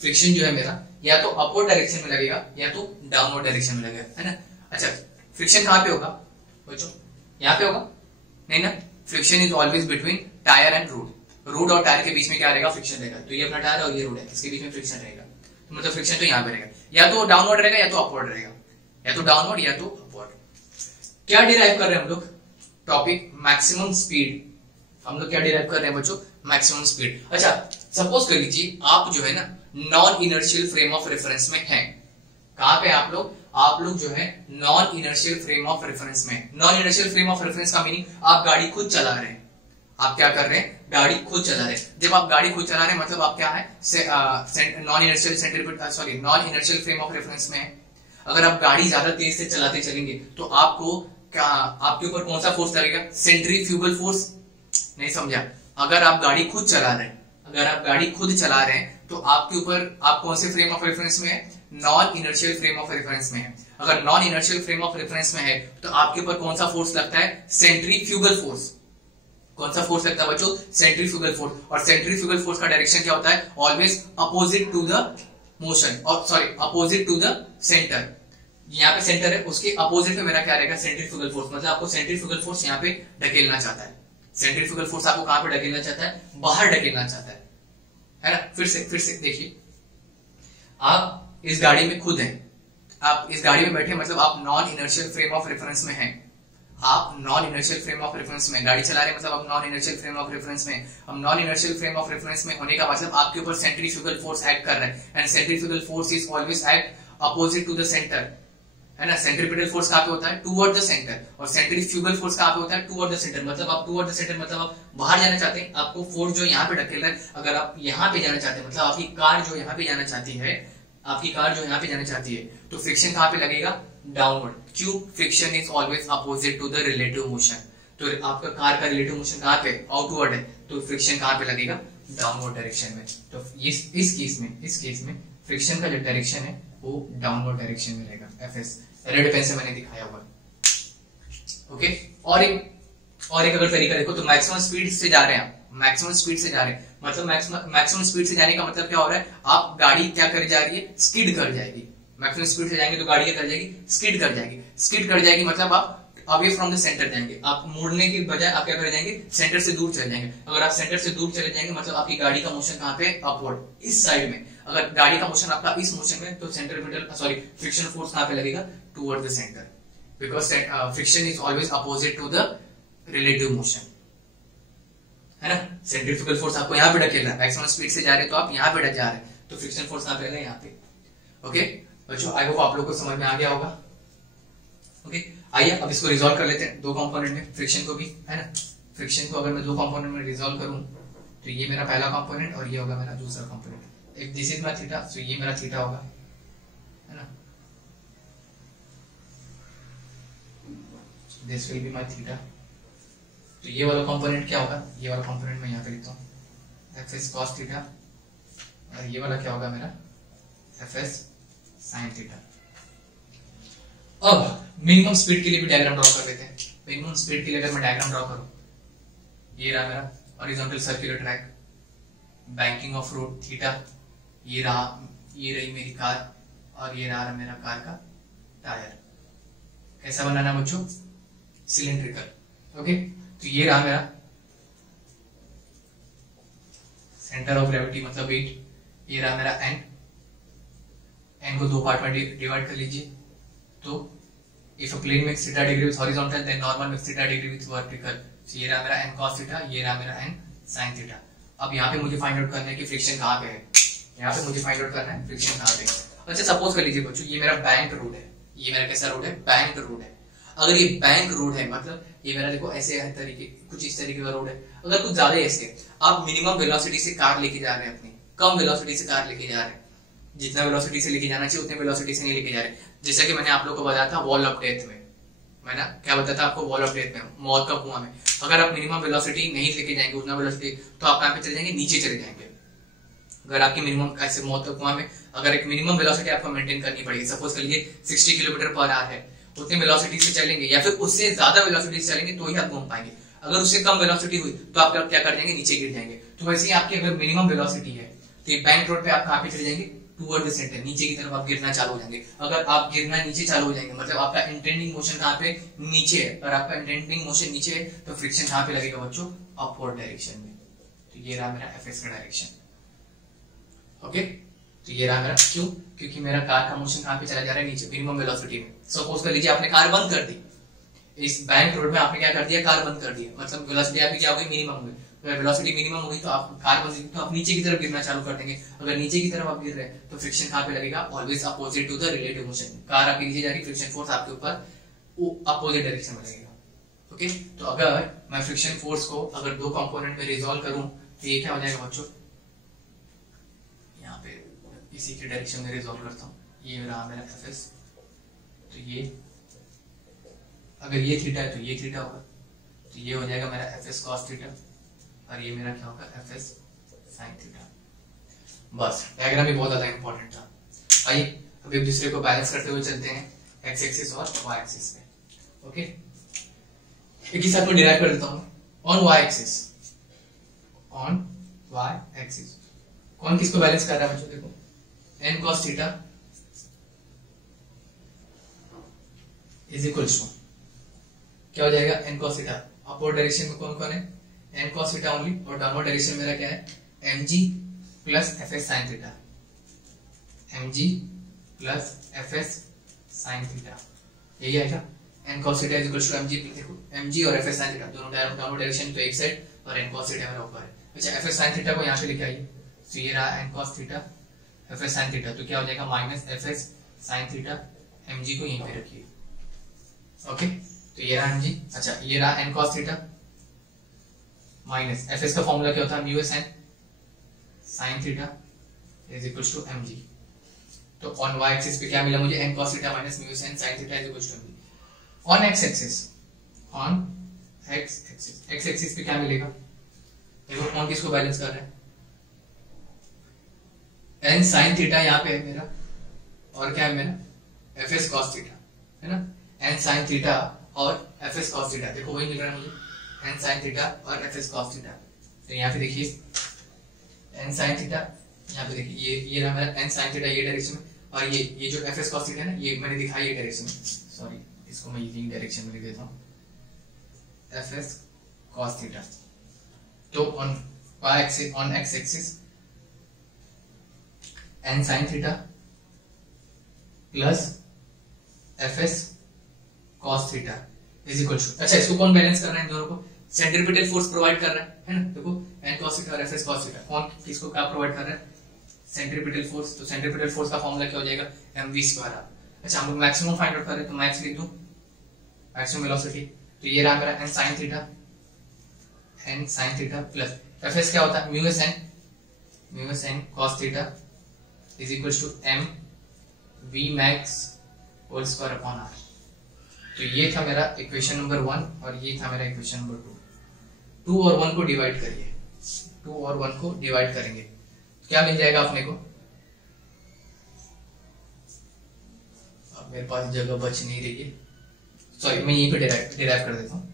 फ्रिक्शन जो है मेरा या तो अपवर्ड डायरेक्शन में लगेगा या तो डाउनवर्ड डायरेक्शन में लगेगा, है ना। अच्छा, फ्रिक्शन कहां पे होगा बच्चों? यहाँ पे होगा? नहीं ना, friction is always between tyre and road. Road और टायर के बीच में क्या रहेगा? फ्रिक्शन रहेगा। तो ये अपना टायर और ये रोड है, इसके बीच में फ्रिक्शन रहेगा, तो मतलब फ्रिक्शन तो यहाँ पे रहेगा, या तो डाउनवर्ड रहेगा या तो अपवर्ड रहेगा, या तो डाउनवर्ड या तो अपवर्ड। क्या डिराइव कर रहे हैं हम लोग? Topic maximum speed. हम लोग क्या डिराइव कर रहे हैं बच्चों? Maximum speed. अच्छा, सपोज कर लीजिए आप जो है ना non inertial frame of reference में हैं। कहां पे आप लोग? आप लोग जो है non inertial frame of reference में। Non inertial frame of reference का मीनिंग आप गाड़ी खुद चला रहे हैं। आप क्या कर रहे हैं? गाड़ी खुद चला रहे हैं। जब आप गाड़ी खुद चला रहे हैं मतलब आप क्या है? Non inertial centripetal, sorry, non inertial frame of reference में है। अगर आप गाड़ी ज्यादा तेज से चलाते चलेंगे तो आपको क्या, आपके ऊपर कौन सा फोर्स लगेगा? Centrifugal force. नहीं समझा? अगर आप गाड़ी खुद चला रहे हैं, अगर आप गाड़ी खुद चला रहे हैं तो आपके ऊपर, आप कौन से फ्रेम ऑफ रेफरेंस में है? Non inertial frame of reference में है। अगर non inertial frame of reference में है तो आपके ऊपर कौन सा फोर्स लगता है? Centrifugal force. कौन सा फोर्स लगता है बच्चों? Centrifugal force. और सेंट्रीफ्यूगल फोर्स का डायरेक्शन क्या होता है? Always opposite to the motion, और sorry opposite to the centre. यहाँ पे सेंटर है, उसके अपोजिट में मेरा क्या रहेगा? Centrifugal force. मतलब आपको सेंट्रीफ्यूगल फोर्स यहाँ पे ढकेलना चाहता है, सेंट्रीफ्यूगल फोर्स आपको कहां पे ढकेलना चाहता है, बाहर ढकेलना चाहता है ना। फिर से देखिए, आप इस गाड़ी में खुद हैं, आप इस गाड़ी में बैठे मतलब आप non inertial frame of reference में हैं, आप non inertial frame of reference में गाड़ी चला रहे हैं, मतलब आप non inertial frame of reference में। हम non inertial frame of reference में होने का मतलब आपके ऊपर सेंट्रीफ्यूगल फोर्स एक्ट कर रहा है, and centrifugal force is always act opposite to the centre, है ना। सेंट्रीपिटल फोर्स कहां पे होता है, टुवर्ड द सेंटर, और सेंट्रीफ्यूगल फोर्स कहां पे होता है, टुवर्ड द सेंटर। मतलब आप टुवर्ड द सेंटर मतलब आप बाहर जाना चाहते हैं, आपको फोर्स जो यहाँ पे ढकेल रहा है, अगर आप यहाँ पे जाना चाहते हैं, मतलब आपकी कार जो यहाँ पे जाना चाहती है, आपकी कार जो यहाँ पे जाना चाहती है, तो फ्रिक्शन कहां पे लगेगा, डाउनवर्ड। क्यों, friction is always opposite to the relative motion. तो आपका कार का रिलेटिव मोशन कहां पे, आउटवर्ड है, तो फ्रिक्शन कहां पे लगेगा, डाउनवर्ड डायरेक्शन में। तो इस केस में फ्रिक्शन का जो डायरेक्शन है वो डाउनवर्ड डायरेक्शन में रहेगा। एफएस रेड पेन से मैंने दिखाया हुआ, ओके। और एक अगर तरीका देखो तो मैक्सिमम स्पीड से जा रहे हैं आप, मैक्सिमम स्पीड से जा रहे हैं, मतलब मैक्सिमम स्पीड से जाने का मतलब क्या हो रहा है, आप गाड़ी क्या कर जा रही है, स्किड कर जाएगी। मैक्सिमम स्पीड से जाएंगे तो गाड़ी क्या कर जाएगी, स्किड कर जाएगी। स्किड कर जाएगी मतलब आप अवे फ्रॉम द सेंटर जाएंगे, आप मुड़ने के बजाय आप क्या कर जाएंगे, सेंटर से दूर चले जाएंगे। अगर आप सेंटर से दूर चले जाएंगे मतलब आपकी गाड़ी का मोशन कहां पे, अपवर्ड, इस साइड में। अगर गाड़ी का मोशन आपका इस मोशन में, तो फ्रिक्शन फोर्स कहां पे लगेगा, toward the centre, because friction is always opposite to the relative motion, है ना। सेंट्रीफ्यूगल फोर्स आपको यहाँ पे ढकेल रहा है, मैक्सिमम स्पीड से जा रहे हैं तो आप यहाँ पे जा रहे हैं, तो फ्रिक्शन फोर्स कहां पे रहेगा, यहाँ पे। ओके बच्चों, आई होप आप लोग को समझ में आ गया होगा। ओके, आइए अब इसको रिजॉल्व कर लेते हैं दो कंपोनेंट में, फ्रिक्शन को भी, है ना। फ्रिक्शन को अगर मैं दो कंपोनेंट में रिजॉल्व करूं तो ये मेरा पहला कंपोनेंट और ये होगा मेरा दूसरा कंपोनेंट। एक दिस इज माय थीटा, सो ये मेरा थीटा होगा, है ना। This will be my theta. तो ये वाला कंपोनेंट क्या होगा, ये वाला कंपोनेंट मैं यहाँ पे लिखता हूँ एफ एस कॉस थीटा, और ये वाला क्या होगा मेरा एफ एस साइन थीटा। अब मिनिमम स्पीड के लिए भी डायग्राम ड्रॉ कर लेते हैं। मिनिमम स्पीड के लिए अगर मैं डायग्राम ड्रॉ करूं, ये रहा मेरा horizontal circular track, banking of road theta, ये रही मेरी कार, और ये रहा मेरा कार का टायर। कैसा बनाना बच्चों, सिलेंड्रिकल। ओके, तो ये रहा मेरा सेंटर ऑफ ग्रेविटी मतलब 8, ये रहा मेरा एन को दो पार्ट में डिवाइड कर लीजिए। तो if a plane makes theta degree with horizontal, then normal makes theta degree with vertical. So ये रहा मेरा n cos theta, ये रहा मेरा n sin theta। अब यहाँ पे मुझे फाइंड आउट करना है कि फ्रिक्शन कहाँ पे है, यहाँ पे मुझे फाइंड आउट करना है फ्रिक्शन कहाँ पे है। अच्छा सपोज कर लीजिए बच्चों, ये मेरा बैंक रोड है, ये मेरा कैसा रोड है, बैंक रोड है। अगर ये बैंक रोड है मतलब ये मेरा देखो ऐसे है तरीके, कुछ इस तरीके का रोड है। अगर कुछ ज्यादा ऐसे आप मिनिमम वेलोसिटी से कार लेके जा रहे हैं, अपनी कम वेलोसिटी से कार लेके जा रहे हैं, जितना वेलोसिटी से लेके जाना चाहिए उतने वेलोसिटी से नहीं लेके जा रहे। जैसा कि मैंने आप लोगों को बताया था वॉल ऑफ डेथ में, मैंने क्या बताया था आपको, वॉल ऑफ डेथ में, मौत का कुआं में। अगर आप मिनिमम वेलोसिटी नहीं लेके जाएंगे उतना वेलोसिटी, तो आप कहां पे चले जाएंगे, नीचे चले जाएंगे। अगर आपकी मिनिमम ऐसे मौत का कुआं में अगर एक मिनिमम वेलोसिटी आपको मेंटेन करनी पड़ेगी, सपोज कर लीजिए 60 किलोमीटर पर आवर है, उतनी वेलोसिटी से चलेंगे या फिर उससे ज्यादा वेलोसिटी से चलेंगे तो ही आप घूम पाएंगे। अगर उससे कम वेलोसिटी हुई तो आप क्या कर जाएंगे, नीचे गिर जाएंगे। तो वैसे ही आपकी अगर मिनिमम वेलोसिटी है तो ये बैंक रोड पे आप कहां पे चले जाएंगे, टुवर्ड द सेंटर, नीचे की तरफ आप गिरना चालू हो जाएंगे। अगर आप गिरना नीचे चालू हो जाएंगे मतलब आपका इंटेंडिंग मोशन कहां पे, नीचे है। अगर आपका इंटेंडिंग मोशन नीचे है तो फ्रिक्शन कहां पे लगेगा बच्चों, अपवर्ड डायरेक्शन में। तो ये रहा मेरा एफएस का डायरेक्शन। ओके, तो ये रहा मेरा, क्यों, क्योंकि मेरा कार का मोशन कहां पे चला जा रहा है, नीचे, मिनिमम वेलोसिटी में। सपोज कर लीजिए आपने कार बंद कर दी, इस बैंक रोड में आपने क्या कर दिया, कार बंद कर दिया, मतलब वेलोसिटी आपकी क्या हो गई, मिनिमम हो गई। अगर वेलोसिटी मिनिमम होगी तो आप कार बंद तो आप नीचे की तरफ गिरना चालू कर देंगे। अगर नीचे की तरफ आप गिर रहे हैं तो फ्रिक्शन कहां पे लगेगा, always opposite to the relative motion. Car आपकी नीचे जा रही, फ्रिक्शन फोर्स आपके ऊपर वो अपोजिट डायरेक्शन में लगेगा। ओके, तो अगर मैं फ्रिक्शन फोर्स को अगर दो कंपोनेंट में रिजॉल्व करूं तो ये क्या हो जाएगा बच्चों, यहाँ पे इसी के डायरेक्शन में रिजॉल्व करता हूँ। ये रहा मेरा एफएस, तो ये अगर ये थीटा है तो ये थीटा होगा, तो ये हो जाएगा मेरा एफएस कॉस थीटा, और ये मेरा क्या होगा, एफएस साइन थीटा। बस डायग्राम भी बहुत ज्यादा इंपॉर्टेंट था। आइए अब एक दूसरे को बैलेंस करते हुए चलते हैं एक्स एक्सिस और वाई एक्सिस पे। ओके, एक ही साथ में डिराइव कर देता हूं। On Y axis, on Y axis कौन किसको बैलेंस कर रहा है बच्चों, देखो n cos theta is equals to क्या हो जाएगा, n cos theta. Upward direction में कौन कौन है, एन कॉस थीटा ओनली, और डाउनवर्ड डायरेक्शन मेरा क्या है mg plus F S sine theta, mg plus F S sine theta, यही आएगा n cos theta is equal to mg। देखो mg और एफ एस साइन थीटा दोनों डाउनवर्ड डायरेक्शन तो एक साइड, और एन कॉस थीटा मेरा ऊपर है। अच्छा एफ एस साइन थीटा को यहाँ पे लिखे आइए, तो ये रहा n cos theta F S sine theta, तो क्या हो जाएगा minus f S sine theta, mg को यहीं पे रखिए। ओके तो ये रहा mg। अच्छा ये रहा n cos theta minus f s का फॉर्मूला क्या होता है mu s n sine theta is equal to mg। तो ऑन y एक्सिस पे क्या मिला मुझे n cos theta minus mu sin sin theta is equal to mg। ऑन x एक्सिस पे क्या मिलेगा, देखो कौन किसको बैलेंस कर रहा है, n sin थीटा यहाँ पे है मेरा, और क्या है मेरा एफ एस cos थीटा है ना, n sin थीटा और एफ एस cos थीटा, देखो वही मिल रहा है मुझे n sin थीटा और एफ एस cos थीटा। तो यहाँ पे देखिए n sin थीटा, यहाँ पे देखिए ये रहा मेरा n sin थीटा ये डायरेक्शन में, और ये जो एफ एस cos थीटा है ना ये मैंने दिखाई ये डायरेक्शन में, सॉरी इसको मैं ये डायरेक्शन में लिख देता हूँ एफ एस cos थीटा। तो ऑन x axis n sin theta plus F s cos theta is equal to, अच्छा इसको कौन बैलेंस कर रहा है इन दोनों को, सेंट्रीपिटल फोर्स प्रोवाइड कर रहा है ना। देखो n cos थीटा और एफ एस cos थीटा कौन किसको क्या प्रोवाइड कर रहा है, सेंट्रीपिटल फोर्स। तो सेंट्रीपिटल फोर्स का फॉर्मूला क्या हो जाएगा mv स्क्वायर। अच्छा हम लोग मैक्सिमम फाइंड आउट कर रहे हैं, तो मैक्स लिख दूं मैक्सिमम वेलोसिटी, तो ये रहा मेरा n sin theta plus F s क्या होता है mu s n cos theta is equal to m v max whole square upon r। तो ये था मेरा इक्वेशन नंबर 1 और ये था मेरा इक्वेशन नंबर 2। 2 और 1 को डिवाइड करिए, 2 और 1 को डिवाइड करेंगे तो क्या मिल जाएगा अपने को, अब मेरे पास जगह बच नहीं रही है, सॉरी मैं यहीं पे डिराइव कर देता हूँ।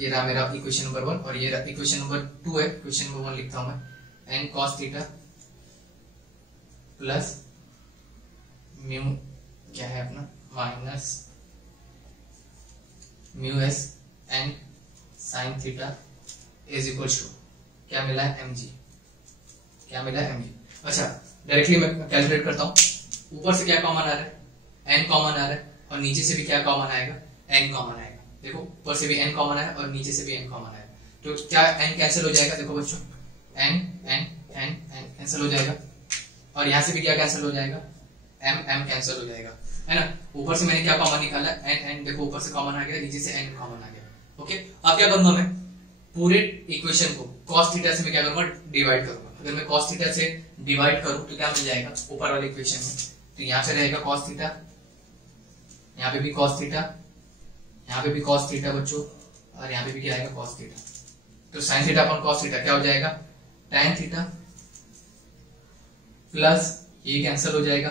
ये रहा मेरा इक्वेशन नंबर 1 और ये रहा इक्वेशन नंबर 2 है, इक्वेशन नंबर 1 लिखता हूं मैं n cos theta plus mu क्या है अपना minus mu s n sin theta is equal to क्या मिला है mg, क्या मिला है mg। अच्छा डायरेक्टली मैं कैलकुलेट करता हूँ, ऊपर से क्या कॉमन आ रहा है n कॉमन आ रहा है, और नीचे से भी क्या कॉमन आएगा n कॉमन आएगा। देखो ऊपर से भी n कॉमन है और नीचे से भी n कॉमन है, तो क्या n कैंसिल हो जाएगा, देखो बच्चों n कैंसिल हो जाएगा, और यहाँ से भी क्या कैंसिल हो जाएगा m कैंसिल हो जाएगा है ना। ऊपर से मैंने क्या कॉमन निकाला n देखो ऊपर से कॉमन आ गया, नीचे से n कॉमन आ गया। ओके अब क्या करूंगा मैं पूरे इक्वेशन को cos थीटा से मैं क्या करूंगा डिवाइड करूंगा। अगर मैं cos थीटा से डिवाइड करूं तो क्या मिल जाएगा ऊपर वाले इक्वेशन में, तो यहाँ पे रहेगा cos थीटा, यहाँ पे भी cos थीटा, यहाँ पे भी cos थीटा बच्चों, और यहाँ पे भी क्या आएगा cos थीटा। तो sin theta upon cos theta क्या हो जाएगा tan थीटा प्लस ये कैंसिल हो जाएगा,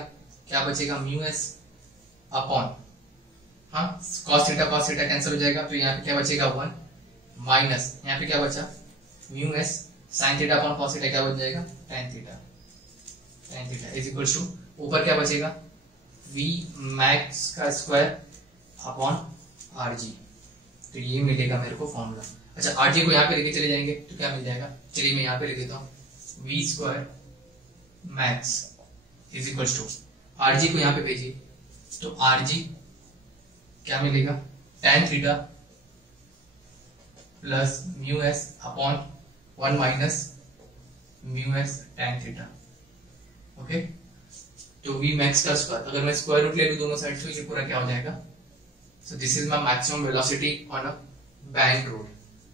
क्या बचेगा म्यू एस अपॉन हाँ cos थीटा कैंसिल हो जाएगा, तो यहाँ पे क्या बचेगा 1 माइनस यहाँ पे क्या बचा mu s sin theta upon cos theta क्या बच जाएगा tan theta is equal to ऊपर क्या बचेगा v मैक्स का स्क्वायर अपॉन rg। तो ये मिलेगा मेरे को फॉर्मूला। अच्छा rg को यहाँ पे लेके चले जाएंगे तो क्या मिल जाएगा, चलिए मैं यहाँ पे लिख देता हूँ v square max is equal to rg को यहाँ पे भेजिए, तो rg क्या मिलेगा tan theta plus mu S upon 1 minus mu S tan theta. Okay तो v मैक्स का स्क्वायर, अगर मैं स्क्वायर रूट ले लूं दोनों साइड से, ये पूरा क्या हो जाएगा, so this is my maximum velocity on a bank road,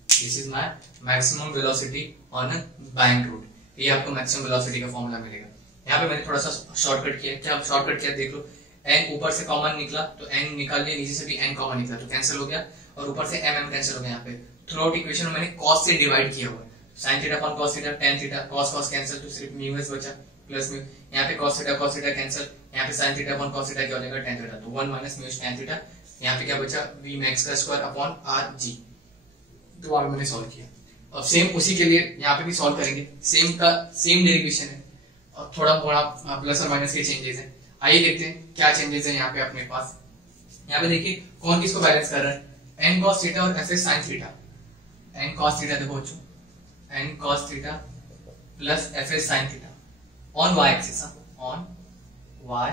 this is my maximum velocity on a bank road। ये आपको मैक्सिमम वेलोसिटी का फॉर्मूला मिलेगा। यहाँ पे मैंने थोड़ा सा शॉर्टकट किया, क्या शॉर्टकट किया देख लो, n ऊपर से कॉमन निकला तो n निकाल लिया, नीचे से भी n कॉमन निकला तो कैंसिल हो गया, और ऊपर से m कैंसिल हो गया। यहाँ पे थ्रू आउट इक्वेशन में मैंने cos से डिवाइड किया हुआ है, sin theta upon cos theta tan theta cos cancel तो सिर्फ म्यू एस बचा प्लस म्यू, यहाँ पे cos थीटा कैंसिल, यहाँ पे sin theta upon cos theta क्या हो जाएगा tan थीटा, तो 1 माइनस म्यू tan थीटा, यहाँ पे क्या बचा v मैक्स का स्क्वायर अपॉन rg। दोबारा मैंने सॉल्व किया, अब सेम उसी के लिए यहाँ पे भी सॉल्व करेंगे, सेम डेरिवेशन है और थोड़ा थोड़ा प्लस और माइनस के चेंजेस हैं। आइए देखते हैं क्या चेंजेस है यहाँ पे अपने पास। यहाँ पे देखिए कौन किसको बैलेंस कर रहा है, n cos थीटा और f sin theta. N cos theta देखो बच्चों, N cos theta plus F S sine theta on Y axis, on Y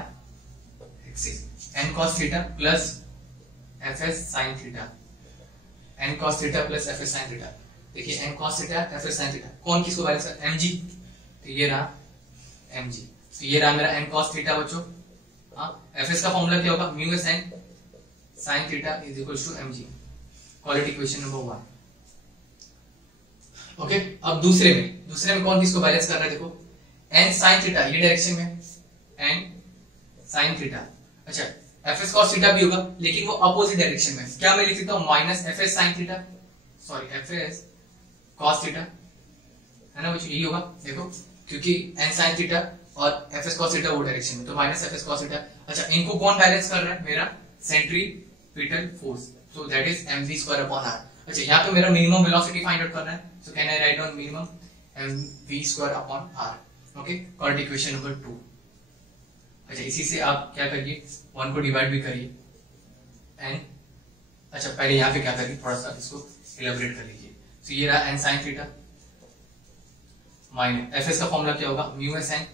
axis, N cos theta plus F S sine theta, N cos theta plus F S sine theta. देखिए N cos theta F S sine theta कौन किसको balance कर, M G, तो ये रहा M G, तो ये रहा मेरा एन कॉस थीटा बच्चों। एफ एस का फॉर्मूला क्या होगा, mu s n sine theta is equal to m g, quality equation number 1। Okay, अब दूसरे में कौन किसको बैलेंस कर रहा है, देखो एन साइन थीटा ये डायरेक्शन में, एन साइन थीटा, अच्छा एफ एस कॉस थीटा भी होगा लेकिन वो अपोजिट डायरेक्शन में, क्या मैं लिख सकता हूं minus f S sine theta, sorry F S cos theta, है ना बच्चों, यही होगा देखो, क्योंकि एन साइन थीटा और एफ एस कॉस थीटा वो डायरेक्शन में, तो minus f S cos theta. अच्छा इनको कौन बैलेंस कर रहा है, मेरा centripetal force, so that is mv square upon r। अच्छा यहाँ पे मेरा मिनिमम वेलोसिटी फाइंड आउट करना है, so can I write down minimum mv square upon r। Okay, cord equation number 2। अच्छा इसी से आप क्या करिए, 1 को डिवाइड भी करिए एन, अच्छा पहले यहाँ पे क्या करिए, थोड़ा सा इसको इलेबोरेट कर लीजिए। तो ये रहा n sine theta minus f s का फॉर्मूला क्या होगा, mu s n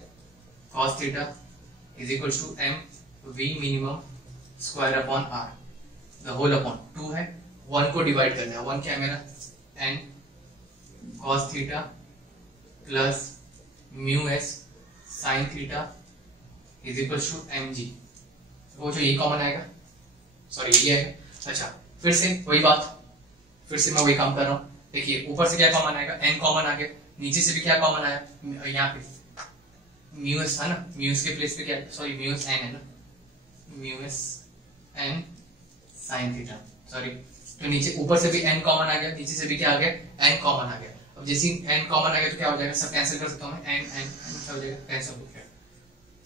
cos theta is equal to m v minimum square upon r, the whole upon 2 है, 1 को डिवाइड करना है, 1 क्या है मेरा n cos theta plus mu s sine theta is equal to m g, वो जो ये कॉमन आएगा, सॉरी ये है। अच्छा फिर से वही बात, फिर से मैं वही काम कर रहा हूँ, देखिए ऊपर से क्या कॉमन आएगा, एन कॉमन आ गया, नीचे से भी क्या कॉमन आया, यहाँ पे म्यू एस है ना, म्यू एस के प्लेस पे क्या, सॉरी म्यू एस एन है ना, mu s n sine theta, sorry, तो नीचे ऊपर से भी एन कॉमन आ गया, नीचे से भी क्या आ गया, एन कॉमन आ गया। अब जैसे एन कॉमन आ गया तो क्या हो जाएगा, सब कैंसिल कर सकता हूँ मैं, एन एन एन क्या हो जाएगा, कैंसिल हो गया।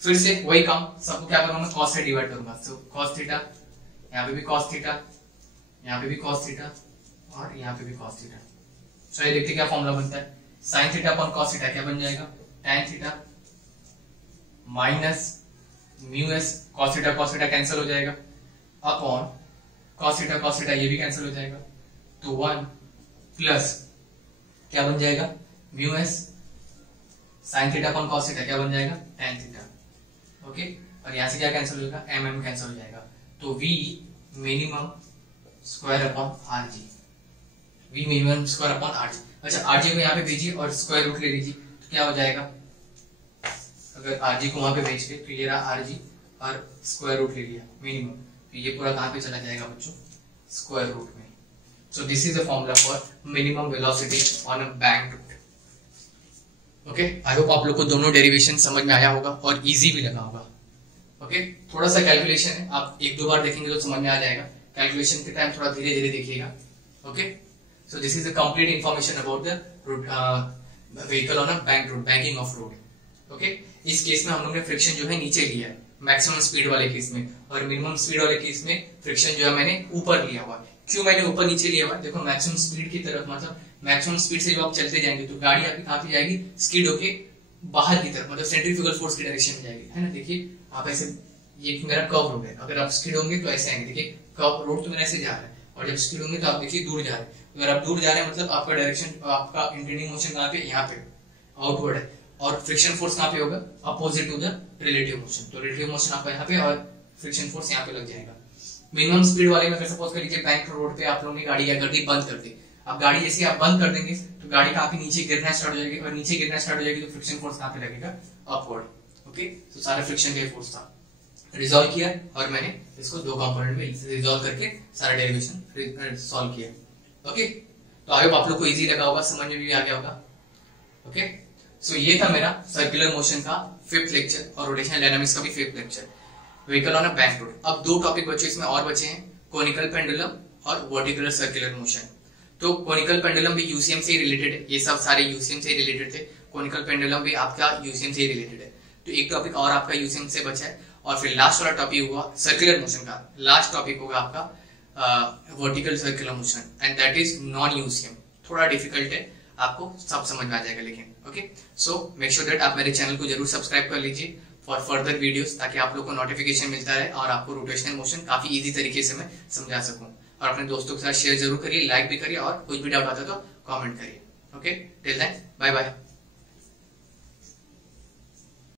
फिर से वही काम, सबको क्या करूंगा, कॉस से डिवाइड करूंगा, तो कॉस थीटा, यहाँ पे भी कॉस थीटा, यहाँ पे भी कॉस थीटा और यहाँ पे भी कॉस थीटा। चलिए देखते क्या फॉर्मूला बनता है, sign theta upon cos theta क्या बन जाएगा, tan theta minus mu S cos theta cancel हो जाएगा, अपॉन कॉस थीटा ये भी कैंसिल हो जाएगा, तो 1 प्लस क्या बन जाएगा, mu s sine theta upon cos theta क्या बन जाएगा, tan थीटा। ओके, और यहां से क्या कैंसिल हो जाएगा, mm कैंसिल हो जाएगा, तो v minimum square upon R G, v minimum square upon R G. अच्छा आर जी को यहाँ पे भेजिए और स्क्वायर रूट ले लीजिए, तो क्या हो जाएगा, अगर आर जी को वहां पे भेज के, तो ये रहा आर जी और स्क्वायर रूट ले लिया मिनिमम, तो ये पूरा कहां पे चला जाएगा बच्चों, स्क्वायर रूट में। So this is the formula for minimum velocity on a bank route. Okay, I hope आप लोग को दोनों डेरिवेशन समझ में आया होगा और इजी भी लगा होगा। ओके, थोड़ा सा कैलकुलेशन है, आप 1-2 बार देखेंगे तो समझ में आ जाएगा, कैलकुलेशन के टाइम थोड़ा धीरे धीरे देखिएगा। Okay, so this is the complete information about the vehicle on a bank road, banking of road. Okay, इस केस में हम लोग ने फ्रिक्शन जो है नीचे लिया है मैक्सिमम स्पीड वाले केस में, और मिनिमम स्पीड वाले केस में फ्रिक्शन जो है मैंने ऊपर लिया हुआ है। क्यों मैंने ऊपर नीचे लिया हुआ है, देखो मैक्सिमम स्पीड की तरफ, मतलब मैक्सिमम स्पीड से जब आप चलते जाएंगे तो गाड़ी आपकी कहां पे जाएगी, स्किड होके बाहर की तरफ, मतलब सेंट्रीफ्यूगल फोर्स की डायरेक्शन में जाएगी, है ना। देखिए आप ऐसे, ये मेरा कर्व रोड है, अगर आप स्किड होंगे तो ऐसे आएंगे, देखिए कर्व रोड तो मेरा ऐसे जा रहा है, और जब स्किड होंगे तो आप देखिए दूर जा रहे हैं। अगर आप दूर जा रहे हैं मतलब आपका डायरेक्शन, आपका इंटेंडिंग मोशन कहां पे, यहाँ पे आउटवर्ड है, और फ्रिक्शन फोर्स कहां पे होगा, opposite to the relative motion, तो रिलेटिव मोशन आपका यहाँ पे और फ्रिक्शन फोर्स यहाँ पे लग जाएगा। मिनिमम स्पीड वाले में अगर सपोज कर लीजिए बैंक रोड पे आप लोगों ने गाड़ी क्या कर दी, बंद कर दी। अब गाड़ी जैसे आप बंद कर देंगे तो गाड़ी काफी नीचे गिरना स्टार्ट हो जाएगी, और नीचे गिरना स्टार्ट हो जाएगी तो फ्रिक्शन फोर्स कहां पे लगेगा, अपवर्ड। ओके, तो सारा फ्रिक्शन का फोर्स था, रिजॉल्व किया और मैंने इसको 2 कंपोनेंट में रिजॉल्व करके सारा डेरिवेशन सॉल्व किया। ओके, तो आई होप आप लोग को इजी लगा होगा, समझ में भी आ गया होगा। ओके, सो ये था मेरा सर्कुलर मोशन का 5th लेक्चर और रोटेशनल डायनामिक्स का भी 5th lecture, vehicle on a bank road. अब 2 टॉपिक बचे इसमें और बचे हैं, कोनिकल पेंडुलम और वर्टिकुलर सर्कुलर मोशन। तो कोनिकल पेंडुलम भी यूसीएम से ही रिलेटेड है, ये सब सारे यूसीएम से ही रिलेटेड थे, कोनिकल पेंडुलम भी आपका यूसीएम से ही रिलेटेड है। तो एक टॉपिक और आपका यूसीएम से बचा है, और फिर लास्ट वाला टॉपिक हुआ सर्कुलर मोशन का, लास्ट टॉपिक होगा आपका vertical circular motion, and that is non UCM. थोड़ा डिफिकल्ट है, आपको सब समझ में आ जाएगा लेकिन। Okay, so make sure that आप मेरे चैनल को जरूर सब्सक्राइब कर लीजिए फॉर फर्दर वीडियोस, ताकि आप लोग को नोटिफिकेशन मिलता रहे और आपको रोटेशनल मोशन काफी इजी तरीके से मैं समझा सकूं। और अपने दोस्तों के साथ शेयर जरूर करिए, लाइक भी करिए और कुछ भी डाउट आता है तो कमेंट करिए। Okay, till then bye bye.